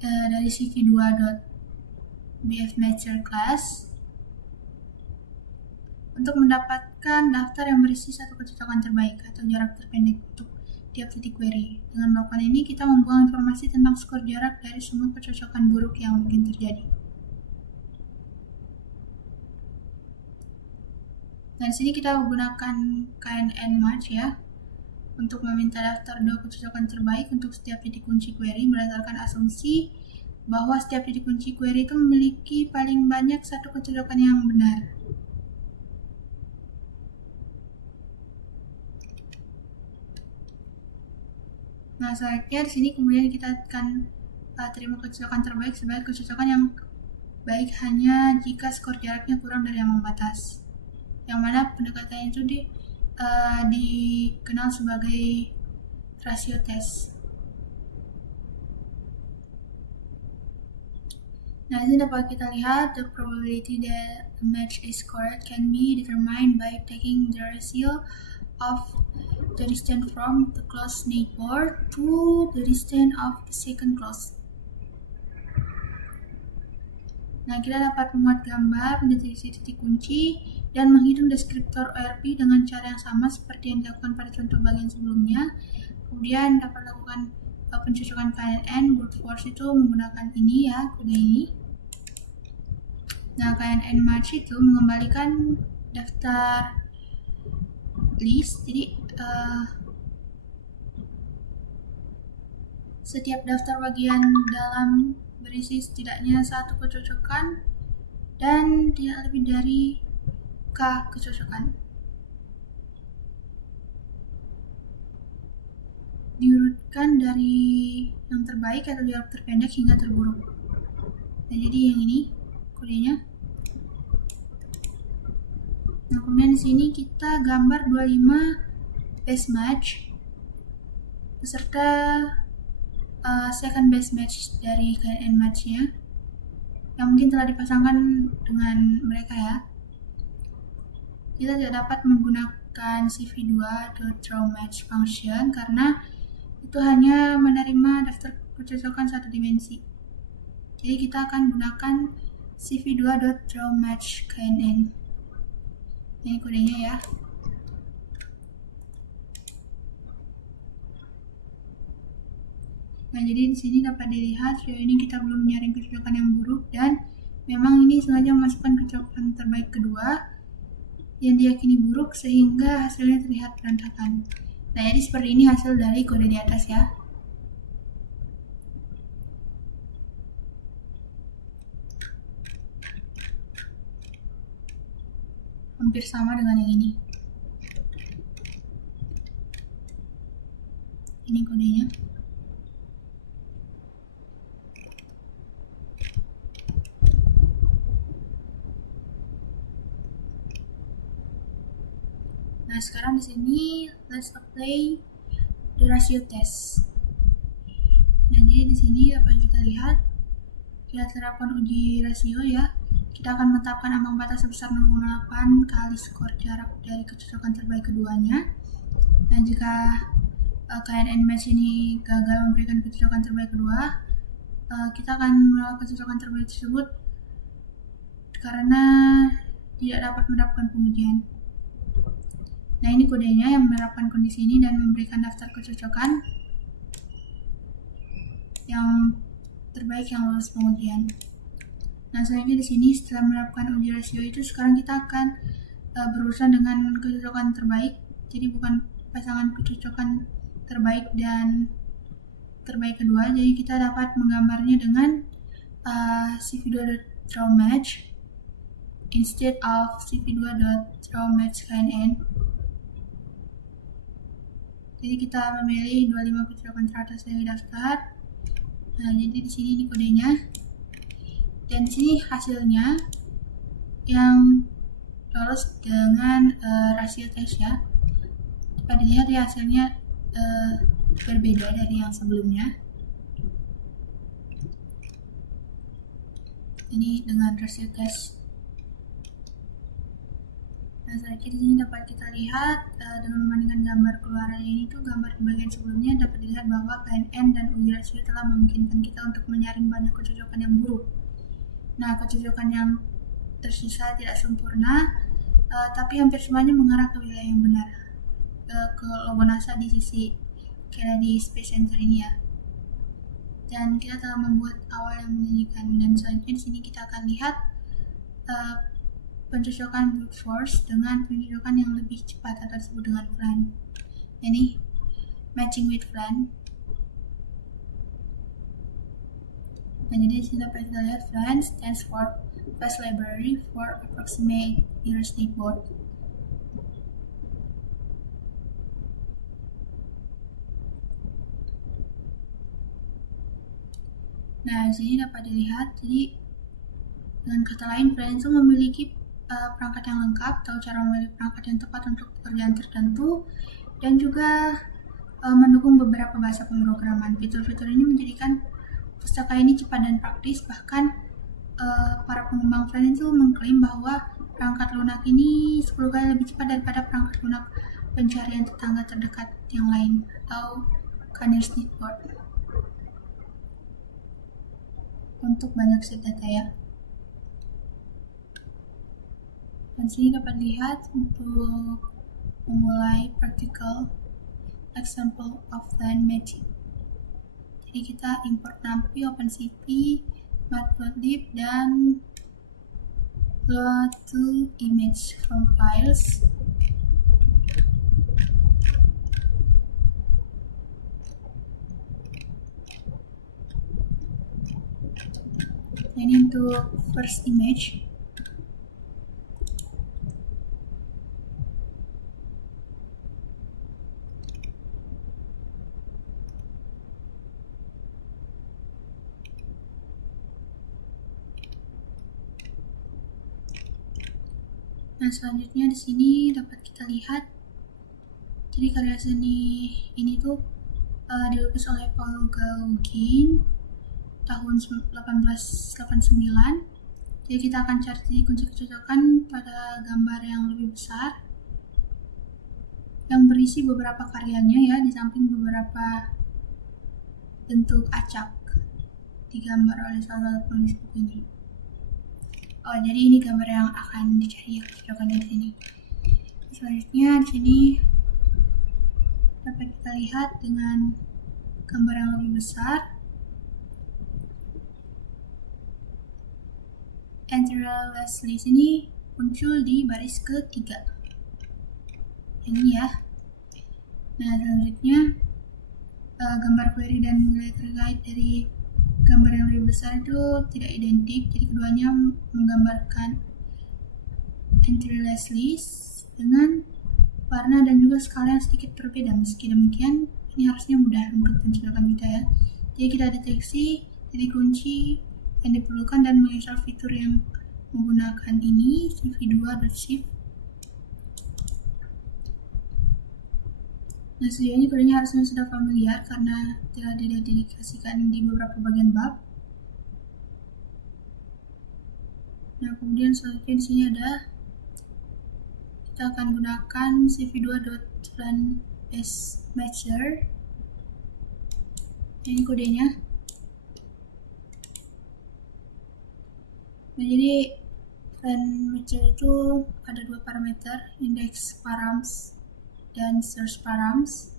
dari cv2.bfmatcher class untuk mendapatkan daftar yang berisi satu kecocokan terbaik atau jarak terpendek untuk tiap titik query. Dengan melakukan ini, kita membuang informasi tentang skor jarak dari semua kecocokan buruk yang mungkin terjadi. Nah, di sini kita menggunakan KNN match ya, untuk meminta daftar 2 kecocokan terbaik untuk setiap titik kunci query berdasarkan asumsi bahwa setiap titik kunci query itu memiliki paling banyak satu kecocokan yang benar. Nah, selanjutnya di sini kemudian kita akan terima kecocokan terbaik sebagai kecocokan yang baik hanya jika skor jaraknya kurang dari ambang batas, yang mana pendekatan itu dikenal sebagai rasio tes. Nah, ini dapat kita lihat the probability that a match is correct can be determined by taking the ratio of the distance from the close neighbor to the distance of the second close. Nah, kita dapat membuat gambar, mendeteksi titik kunci, dan menghitung deskriptor ORP dengan cara yang sama seperti yang dilakukan pada contoh bagian sebelumnya. Kemudian dapat lakukan pencocokan KNN brute force itu menggunakan ini ya, kode ini. Nah, KNN match itu mengembalikan daftar list. Jadi setiap daftar bagian dalam berisi setidaknya satu kecocokan dan tidak lebih dari K kecocokan. Diurutkan dari yang terbaik atau jarak terpendek hingga terburuk. Nah, jadi yang ini kodenya. Nah, kemudian di sini kita gambar 25 best match beserta second best match dari KNN match-nya yang mungkin telah dipasangkan dengan mereka ya. Kita tidak dapat menggunakan cv2.drawMatch function karena itu hanya menerima daftar kecocokan satu dimensi. Jadi kita akan gunakan cv2.drawMatch KNN. Ini kodenya ya. Nah, jadi di sini dapat dilihat sejauh ini kita belum menyaring kecocokan yang buruk dan memang ini sengaja memasukkan kecocokan terbaik kedua yang diyakini buruk sehingga hasilnya terlihat berantakan. Nah, jadi seperti ini hasil dari kode di atas ya. Hampir sama dengan yang ini. Ini kodenya. Nah, sekarang di sini let's apply the ratio test. Nah, jadi di sini dapat kita lihat kita terapkan uji rasio ya. Kita akan menetapkan ambang batas sebesar 0,8 kali skor jarak dari kecocokan terbaik keduanya. Nah, jika KNN match ini gagal memberikan kecocokan terbaik kedua, kita akan menolak kecocokan terbaik tersebut karena tidak dapat menerapkan pengujian. Nah, ini kodenya yang menerapkan kondisi ini dan memberikan daftar kecocokan yang terbaik yang lolos pengujian. Nah, selanjutnya di sini setelah menerapkan uji rasio itu sekarang kita akan berurusan dengan kecocokan terbaik. Jadi bukan pasangan kecocokan terbaik dan terbaik kedua. Jadi kita dapat menggambarnya dengan cv2.drawMatch instead of cv2.drawMatch KNN. Jadi kita memilih 25 kecocokan teratas dari daftar. Nah, jadi di sini ini kodenya. Dan di sini hasilnya yang lolos dengan rasio tes ya. Dapat dilihat ya hasilnya berbeda dari yang sebelumnya. Ini dengan rasio tes. Nah, selanjutnya di sini dapat kita lihat dengan membandingkan gambar keluaran ini tuh gambar di bagian sebelumnya dapat dilihat bahwa KNN dan uji rasio telah memungkinkan kita untuk menyaring banyak kecocokan yang buruk. Nah, kecocokan yang tersisa tidak sempurna, tapi hampir semuanya mengarah ke wilayah yang benar, ke logo NASA di sisi Kennedy Space Center ini ya. Dan kita telah membuat awal yang menjanjikan. Dan selanjutnya di sini kita akan lihat pencocokan brute force dengan pencocokan yang lebih cepat atau disebut dengan FLAN. Ini matching with FLAN. Nah, jadi di sini dapat kita lihat FLAN stands for Fast Library for Approximate Nearest Neighbor. Nah, di sini dapat dilihat jadi Dengan kata lain, friend itu memiliki perangkat yang lengkap, tahu cara memilih perangkat yang tepat untuk pekerjaan tertentu, dan juga mendukung beberapa bahasa pemrograman. Fitur-fitur ini menjadikan pustaka ini cepat dan praktis. Bahkan para pengembang friend itu mengklaim bahwa perangkat lunak ini 10 kali lebih cepat daripada perangkat lunak pencarian tetangga terdekat yang lain atau Canary board untuk banyak set data ya. Dan sini dapat lihat untuk memulai practical example of line matching. Jadi kita import NumPy, OpenCV, Matplotlib, dan load to image from files. Ini untuk first image. Nah, selanjutnya di sini dapat kita lihat, jadi karya seni ini tuh dilukis oleh Paul Gauguin tahun 1889. Jadi kita akan cari kunci kecocokan pada gambar yang lebih besar yang berisi beberapa karyanya ya, di samping beberapa bentuk acak digambar oleh salah satu penulis buku ini. Oh, jadi ini gambar yang akan dicari ya kecocokannya di sini. Selanjutnya di sini dapat kita lihat dengan gambar yang lebih besar. Interlaced list ini muncul di baris ketiga. Ini ya. Nah, selanjutnya gambar query dan nilai terkait dari gambar yang lebih besar itu tidak identik, jadi keduanya menggambarkan interlaced list dengan warna dan juga skala yang sedikit berbeda. Meski demikian, ini harusnya mudah untuk pencocokan kita ya. Jadi kita deteksi titik kunci yang diperlukan dan menginstal fitur yang menggunakan ini, cv2.shift. Nah, sejauh ini kodenya harusnya sudah familiar karena telah didedikasikan di beberapa bagian bab. Nah, kemudian selanjutnya di sini ada, kita akan gunakan cv2.run_matcher. Ini kodenya. Nah, jadi run matcher itu ada dua parameter, index params dan search params.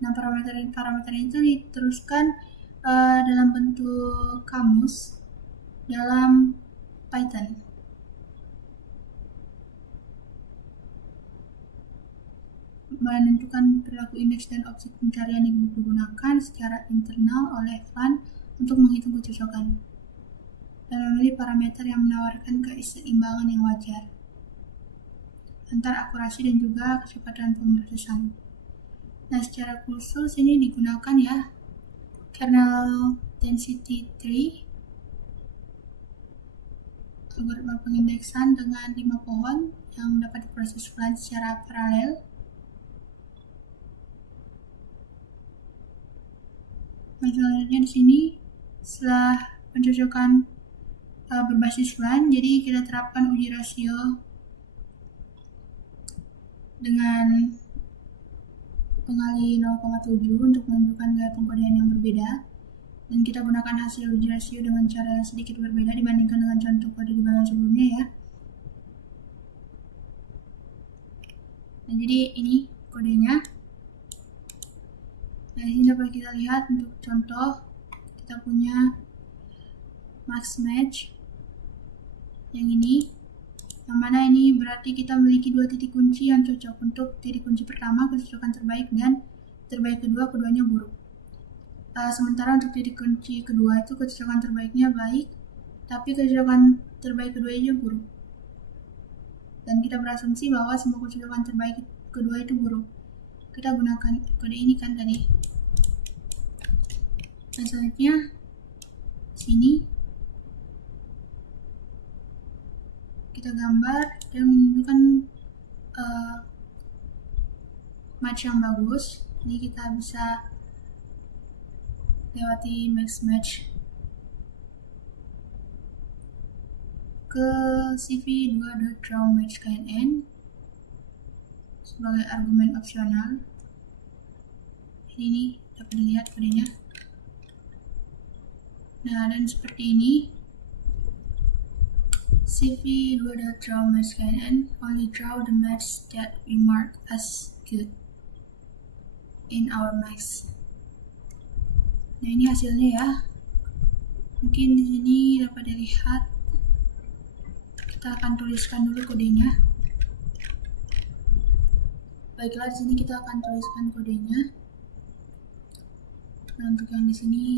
Nah, parameter itu diteruskan dalam bentuk kamus dalam Python. Menentukan perilaku indeks dan objek pencarian yang digunakan secara internal oleh fun untuk menghitung kecocokan dan memilih parameter yang menawarkan keseimbangan yang wajar antar akurasi dan juga kecepatan pemrosesan. Nah, secara khusus ini digunakan ya kernel density tree, algoritma pengindeksan dengan 5 pohon yang dapat diproses ulang secara paralel. Nah, selanjutnya di sini setelah pencocokan berbasis LAN, jadi kita terapkan uji rasio dengan pengali 0,7 untuk menunjukkan gaya pengkodean yang berbeda, dan kita gunakan hasil uji rasio dengan cara yang sedikit berbeda dibandingkan dengan contoh kode di bagian sebelumnya ya. Nah, jadi ini kodenya. Nah, di sini dapat kita lihat untuk contoh, kita punya max match yang ini, yang mana ini berarti kita memiliki dua titik kunci yang cocok. Untuk titik kunci pertama kecocokan terbaik dan terbaik kedua, keduanya buruk. Sementara untuk titik kunci kedua itu kecocokan terbaiknya baik, tapi kecocokan terbaik keduanya buruk. Dan kita berasumsi bahwa semua kecocokan terbaik kedua itu buruk. Kita gunakan kode ini kan tadi. Nah, selanjutnya sini kita gambar dan menunjukkan match yang bagus. Jadi kita bisa lewati match ke cv2.drawMatchKNN sebagai argumen opsional. Ini dapat dilihat kodenya. Nah, dan seperti ini. cv2.drawMatchKNN only draw the match that we mark as good in our max. Nah, ini hasilnya ya. Mungkin di sini dapat dilihat. Kita akan tuliskan dulu kodenya. Baiklah, di sini kita akan tuliskan kodenya. Nah, untuk yang di sini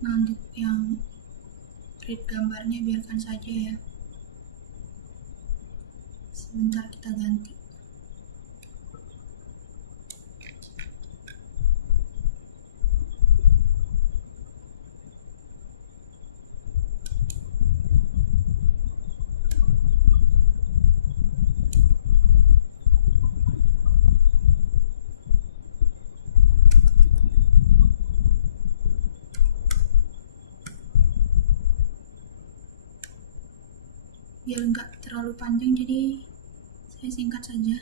untuk yang create gambarnya biarkan saja ya. Sebentar kita ganti. Biar nggak terlalu panjang, jadi saya singkat saja.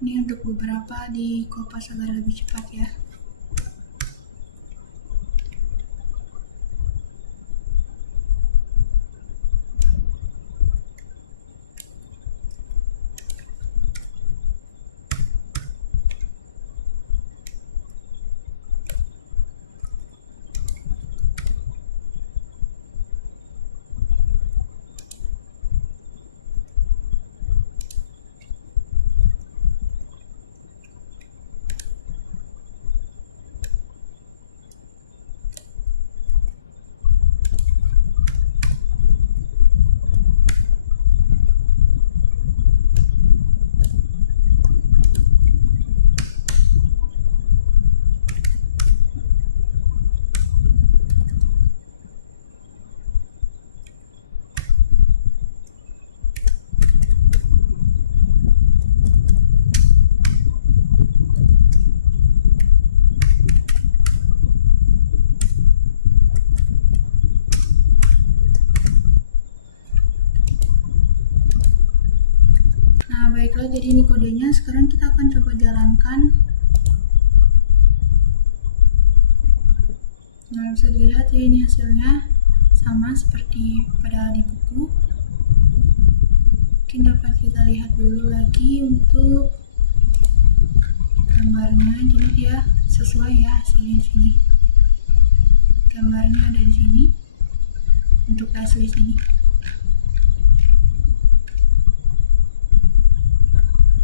Ini untuk beberapa di kopas agar lebih cepat ya. Baiklah, jadi ini kodenya. Sekarang kita akan coba jalankan. Nah, Nah, bisa dilihat ya, ini hasilnya sama seperti pada di buku. Mungkin dapat kita lihat dulu lagi untuk gambarnya. Jadi dia sesuai ya hasilnya di sini. Gambarnya ada di sini untuk hasil sini.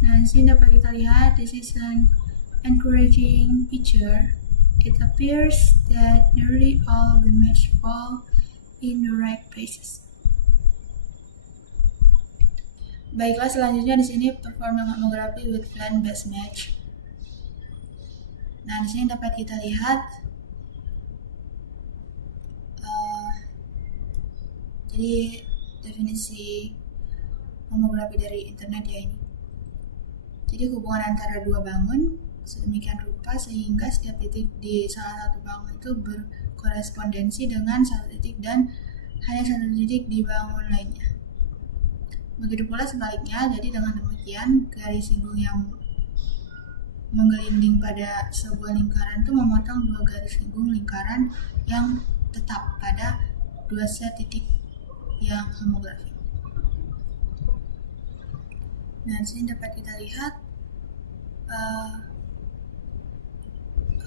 Nah, di sini dapat kita lihat this is an encouraging picture. It appears that nearly all the match fall in the right places. Baiklah, selanjutnya di sini performing homography with blend based match. Nah, di sini dapat kita lihat jadi definisi homografi dari internet ya ini. Jadi hubungan antara dua bangun sedemikian rupa sehingga setiap titik di salah satu bangun itu berkorespondensi dengan satu titik dan hanya satu titik di bangun lainnya. Begitu pula sebaliknya, jadi dengan demikian garis singgung yang menggelinding pada sebuah lingkaran itu memotong dua garis singgung lingkaran yang tetap pada dua set titik yang homografi. Nah, di sini dapat kita lihat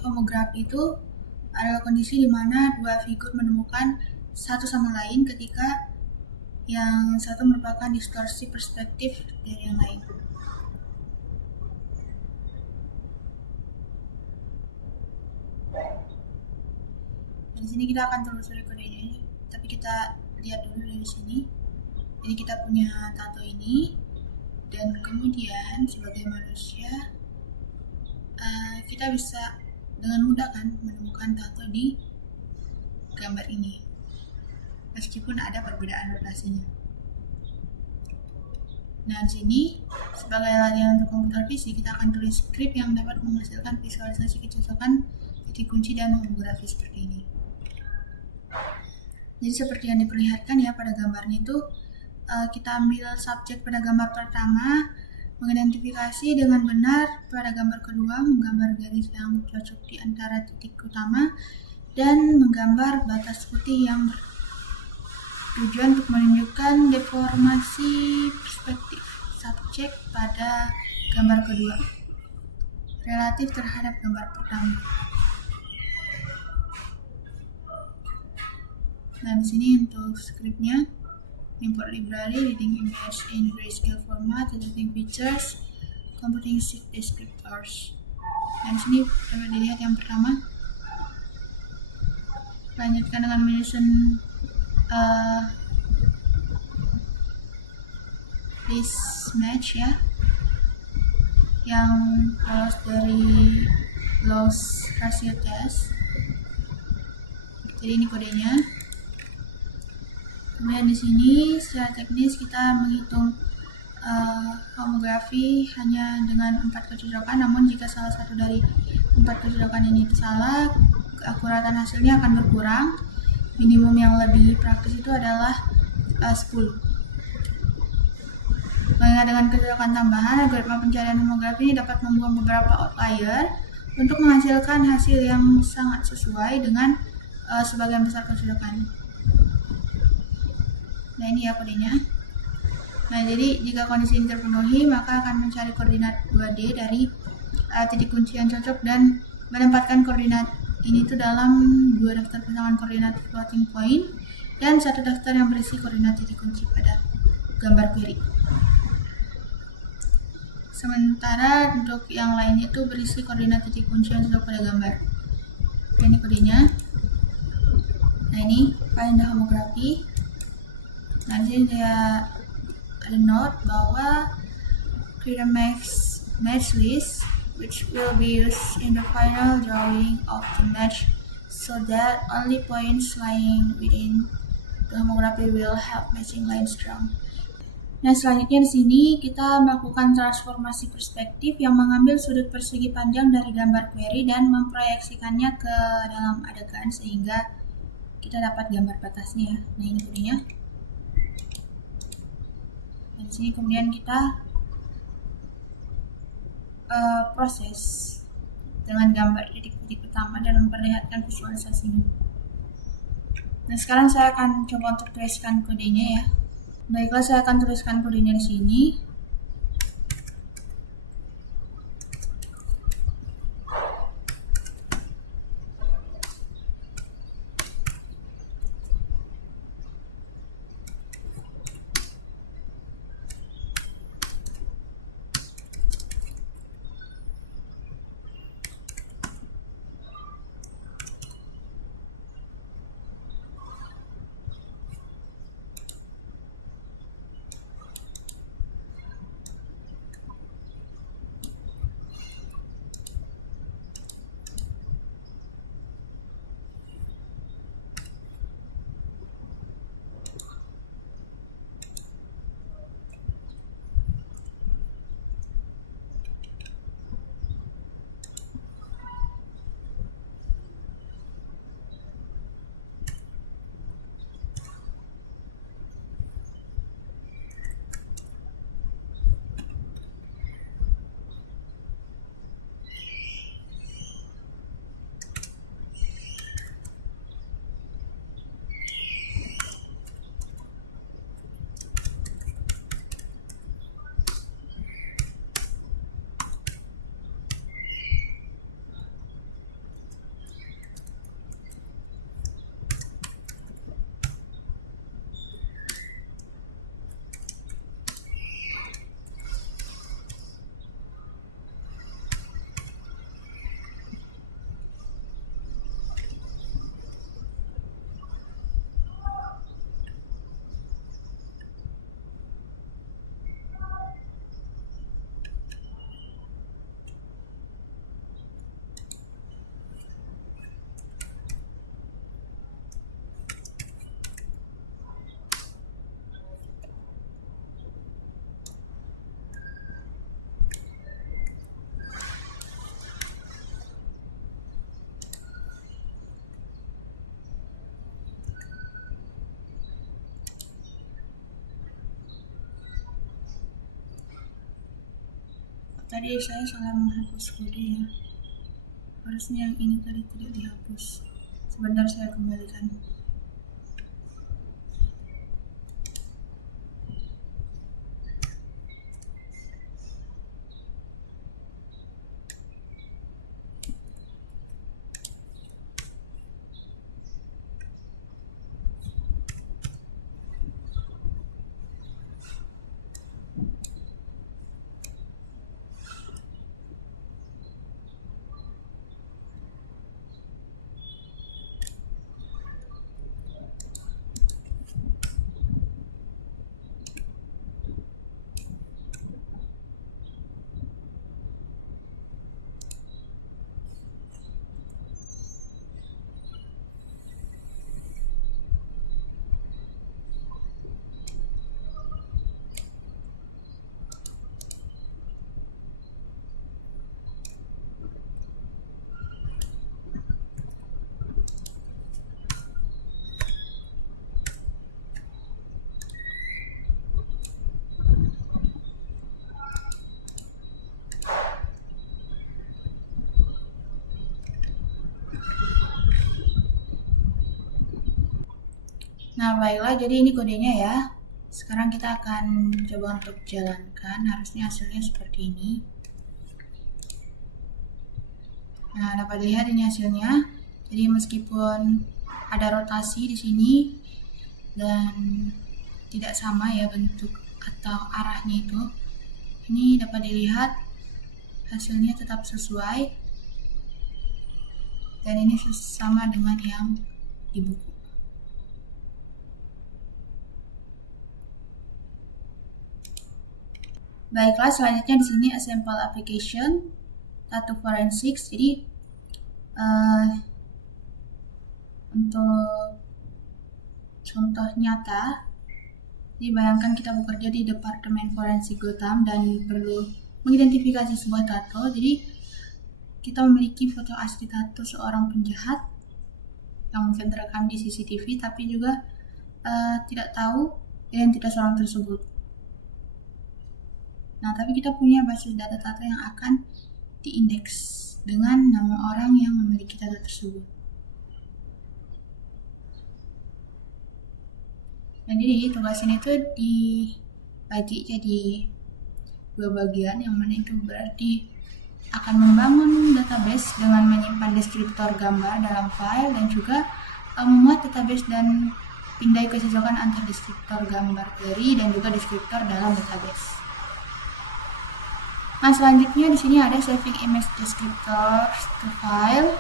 homografi itu adalah kondisi di mana dua figur menemukan satu sama lain ketika yang satu merupakan distorsi perspektif dari yang lain. Di sini kita akan telusuri kodenya, tapi kita lihat dulu dari sini. Jadi kita punya tato ini, dan kemudian sebagai manusia kita bisa dengan mudah kan menemukan tato di gambar ini, meskipun ada perbedaan rotasinya. Nah, di sini sebagai latihan untuk komputer fisik kita akan tulis skrip yang dapat menghasilkan visualisasi kecocokan titik kunci dan homografi seperti ini. Jadi seperti yang diperlihatkan ya pada gambarnya itu, kita ambil subjek pada gambar pertama, mengidentifikasi dengan benar pada gambar kedua, menggambar garis yang cocok di antara titik utama, dan menggambar batas putih yang bertujuan untuk menunjukkan deformasi perspektif subjek pada gambar kedua relatif terhadap gambar pertama. Nah, di sini untuk skripnya, import library, reading image in grayscale format, editing features, computing shift descriptors. Nah, di sini dapat dilihat yang pertama. Lanjutkan dengan mention this match ya, yang lolos dari loss ratio test. Jadi ini kodenya. Kemudian di sini secara teknis kita menghitung homografi hanya dengan 4 kecocokan, namun jika salah satu dari 4 kecocokan ini salah, keakuratan hasilnya akan berkurang. Minimum yang lebih praktis itu adalah 10. Mengingat dengan kecocokan tambahan, algoritma pencarian homografi ini dapat membuang beberapa outlier untuk menghasilkan hasil yang sangat sesuai dengan sebagian besar kecocokan. Nah, ini ya kodenya. Nah, jadi jika kondisi ini terpenuhi, maka akan mencari koordinat 2D dari titik kunci yang cocok dan menempatkan koordinat ini tuh dalam 2 daftar pasangan koordinat floating point dan 1 daftar yang berisi koordinat titik kunci pada gambar query. Sementara untuk yang lain itu berisi koordinat titik kunci yang cocok pada gambar. Nah, ini kodenya. Nah, ini find the homography. Nah, di sini dia ada note bahwa create a match list which will be used in the final drawing of the match so that only points lying within the homography will have matching lines drawn. Nah, selanjutnya di sini kita melakukan transformasi perspektif yang mengambil sudut persegi panjang dari gambar query dan memproyeksikannya ke dalam adegan sehingga kita dapat gambar batasnya ya. Nah, ini kodenya. Nah, di sini kemudian kita proses dengan gambar titik-titik utama dan memperlihatkan visualisasinya. Nah, sekarang saya akan coba untuk tuliskan kodenya ya. Baiklah, saya akan tuliskan kodenya di sini. Tadi saya salah menghapus kode ya. Harusnya yang ini tadi tidak dihapus. Sebentar, saya kembalikan. Nah, baiklah, jadi ini kodenya ya. Sekarang kita akan coba untuk jalankan. Harusnya hasilnya seperti ini. Nah, dapat dilihat ini hasilnya. Jadi meskipun ada rotasi di sini dan tidak sama ya bentuk atau arahnya itu, ini dapat dilihat hasilnya tetap sesuai dan ini sama dengan yang di buku. Baiklah, selanjutnya di sini sample application tattoo forensics. Jadi untuk contoh nyata, jadi bayangkan kita bekerja di Departemen Forensik Gotham dan perlu mengidentifikasi sebuah tato. Jadi kita memiliki foto asli tato seorang penjahat yang mungkin terekam di CCTV, tapi juga tidak tahu identitas orang tersebut. Nah, tapi kita punya basis data tato yang akan diindeks dengan nama orang yang memiliki tato tersebut. Nah, jadi tugas ini tuh dibagi jadi 2 bagian, yang mana itu berarti akan membangun database dengan menyimpan deskriptor gambar dalam file dan juga memuat database dan pindai kecocokan antar deskriptor gambar query dan juga deskriptor dalam database. Nah, selanjutnya di sini ada saving image descriptors to file.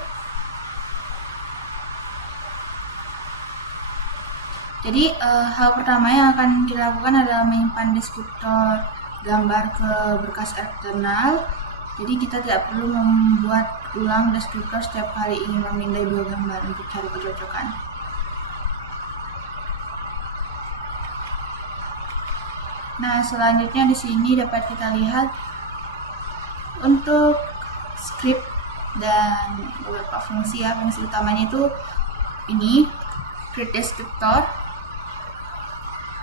Jadi hal pertama yang akan dilakukan adalah menyimpan deskriptor gambar ke berkas eksternal. Jadi kita tidak perlu membuat ulang deskriptor setiap kali ingin memindai 2 gambar untuk cari kecocokan. Nah, selanjutnya di sini dapat kita lihat untuk script dan beberapa fungsi ya. Fungsi utamanya itu ini create descriptor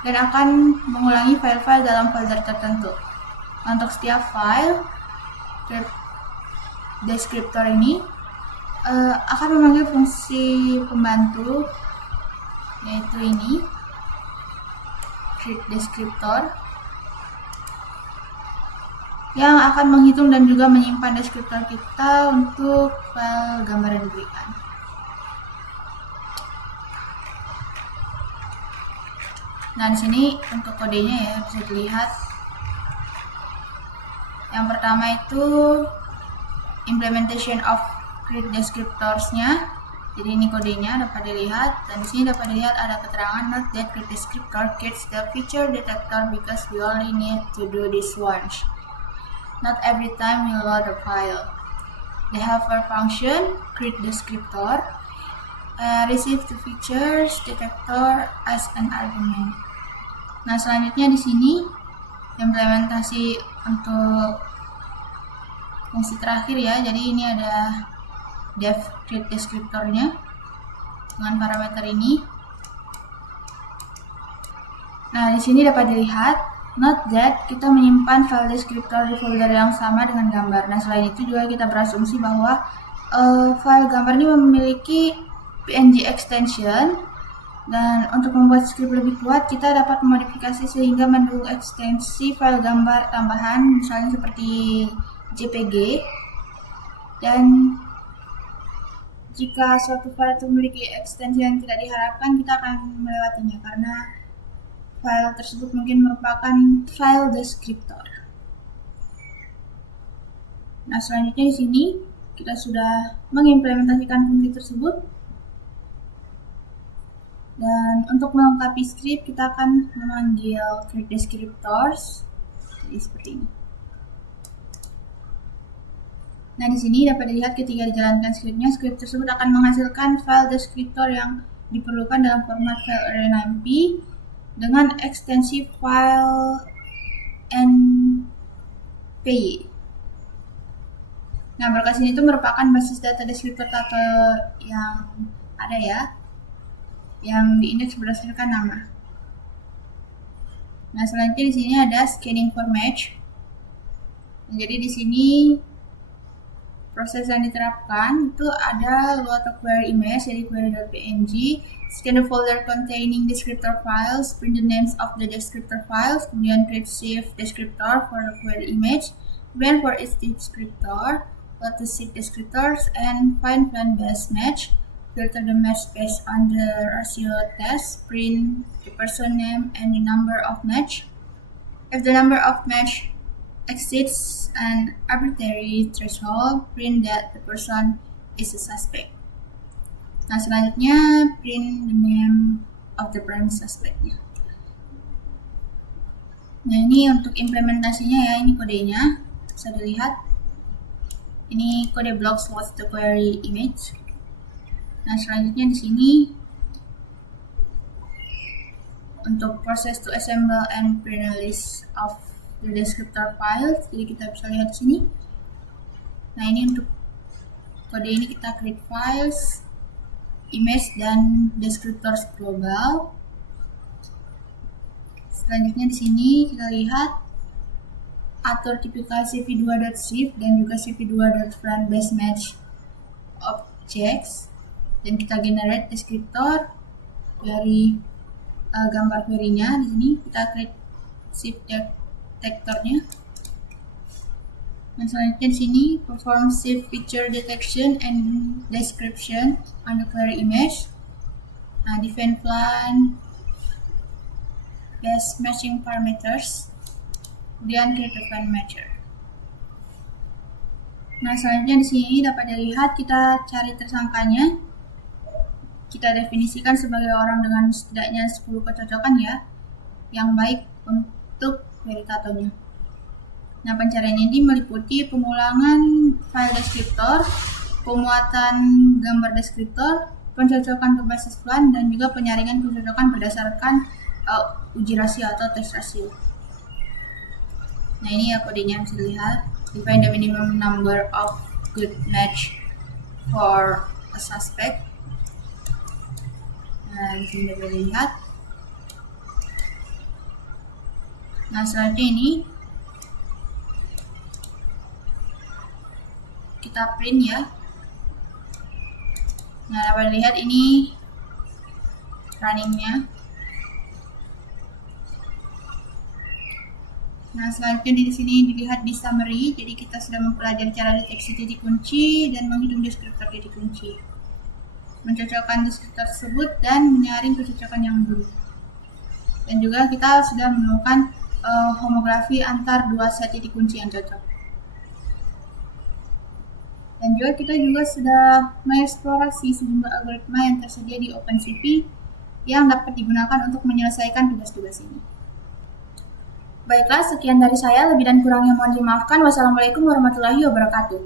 dan akan mengulangi file-file dalam folder tertentu. Untuk setiap file create descriptor ini akan memanggil fungsi pembantu, yaitu ini create descriptor, yang akan menghitung dan juga menyimpan deskriptor kita untuk file gambar yang diberikan. Nah, di sini untuk kodenya ya bisa dilihat. Yang pertama itu implementation of create descriptors-nya. Jadi ini kodenya dapat dilihat, dan di sini dapat dilihat ada keterangan note that create descriptor gets the feature detector because we only need to do this once. Not every time we load a file. The helper function create descriptor receive the features detector as an argument. Nah, selanjutnya di sini implementasi untuk fungsi terakhir ya. Jadi ini ada def create descriptornya dengan parameter ini. Nah, di sini dapat dilihat note that kita menyimpan file deskriptor di folder yang sama dengan gambar. Nah, selain itu juga kita berasumsi bahwa file gambar ini memiliki PNG extension, dan untuk membuat script lebih kuat kita dapat memodifikasi sehingga mendukung ekstensi file gambar tambahan, misalnya seperti JPG. Dan jika suatu file itu memiliki ekstensi yang tidak diharapkan, kita akan melewatinya karena file tersebut mungkin merupakan file deskriptor. Nah, selanjutnya di sini kita sudah mengimplementasikan fungsi tersebut. Dan untuk melengkapi script kita akan memanggil create descriptors. Jadi seperti ini. Nah, di sini dapat dilihat ketika dijalankan scriptnya, script tersebut akan menghasilkan file deskriptor yang diperlukan dalam format file array9p dengan ekstensi file npy. Nah, berkas ini itu merupakan basis data deskriptor atau yang ada ya, yang diindeks berdasarkan nama. Nah, selanjutnya di sini ada scanning for match. Jadi di sini proses yang diterapkan itu ada load a query image dari query.png, scan the folder containing descriptor files, print the names of the descriptor files, kemudian create save descriptor for the query image, then for each descriptor, load the seed descriptors and find best match. Filter the match based on the ratio test, print the person name and the number of match. If the number of match exceeds an arbitrary threshold, print that the person is a suspect. Nah, selanjutnya print the name of the prime suspect-nya. Nah, ini untuk implementasinya ya, ini kodenya bisa dilihat. Ini kode blocks load the query image. Nah, selanjutnya di sini untuk proses to assemble and print a list of the descriptor files. Jadi kita bisa lihat di sini. Nah, ini untuk kode ini kita create files, image dan descriptors global. Selanjutnya di sini kita lihat atur tipikal cv2.shift dan juga cv2.front-base-match objects. Dan kita generate deskriptor dari gambar query-nya. Di sini kita create shift detector-nya. Nah, selanjutnya di sini perform shift feature detection and description on the query image. Nah, define plan best matching parameters, kemudian create the plan matcher. Nah, selanjutnya di sini dapat dilihat kita cari tersangkanya. Kita definisikan sebagai orang dengan setidaknya 10 kecocokan ya, yang baik untuk query tatonya. Nah, pencarian ini meliputi pengulangan file deskriptor, pemuatan gambar deskriptor, pencocokan berbasis plan, dan juga penyaringan pencocokan berdasarkan uji rasio atau test rasio. Nah, ini ya kodenya bisa dilihat. Define the minimum number of good match for a suspect. Nah, di sini dapat dilihat. Nah, selanjutnya ini kita print ya. Nah, dapat dilihat ini runningnya. Nah, selanjutnya di sini dilihat di summary. Jadi kita sudah mempelajari cara deteksi titik kunci dan menghitung deskriptor titik kunci, mencocokkan deskriptor tersebut dan menyaring kecocokan yang buruk. Dan juga kita sudah menemukan homografi antar dua set titik kunci yang cocok. Dan juga kita sudah mengeksplorasi sejumlah algoritma yang tersedia di OpenCV yang dapat digunakan untuk menyelesaikan tugas-tugas ini. Baiklah, sekian dari saya. Lebih dan kurangnya mohon dimaafkan. Wassalamualaikum warahmatullahi wabarakatuh.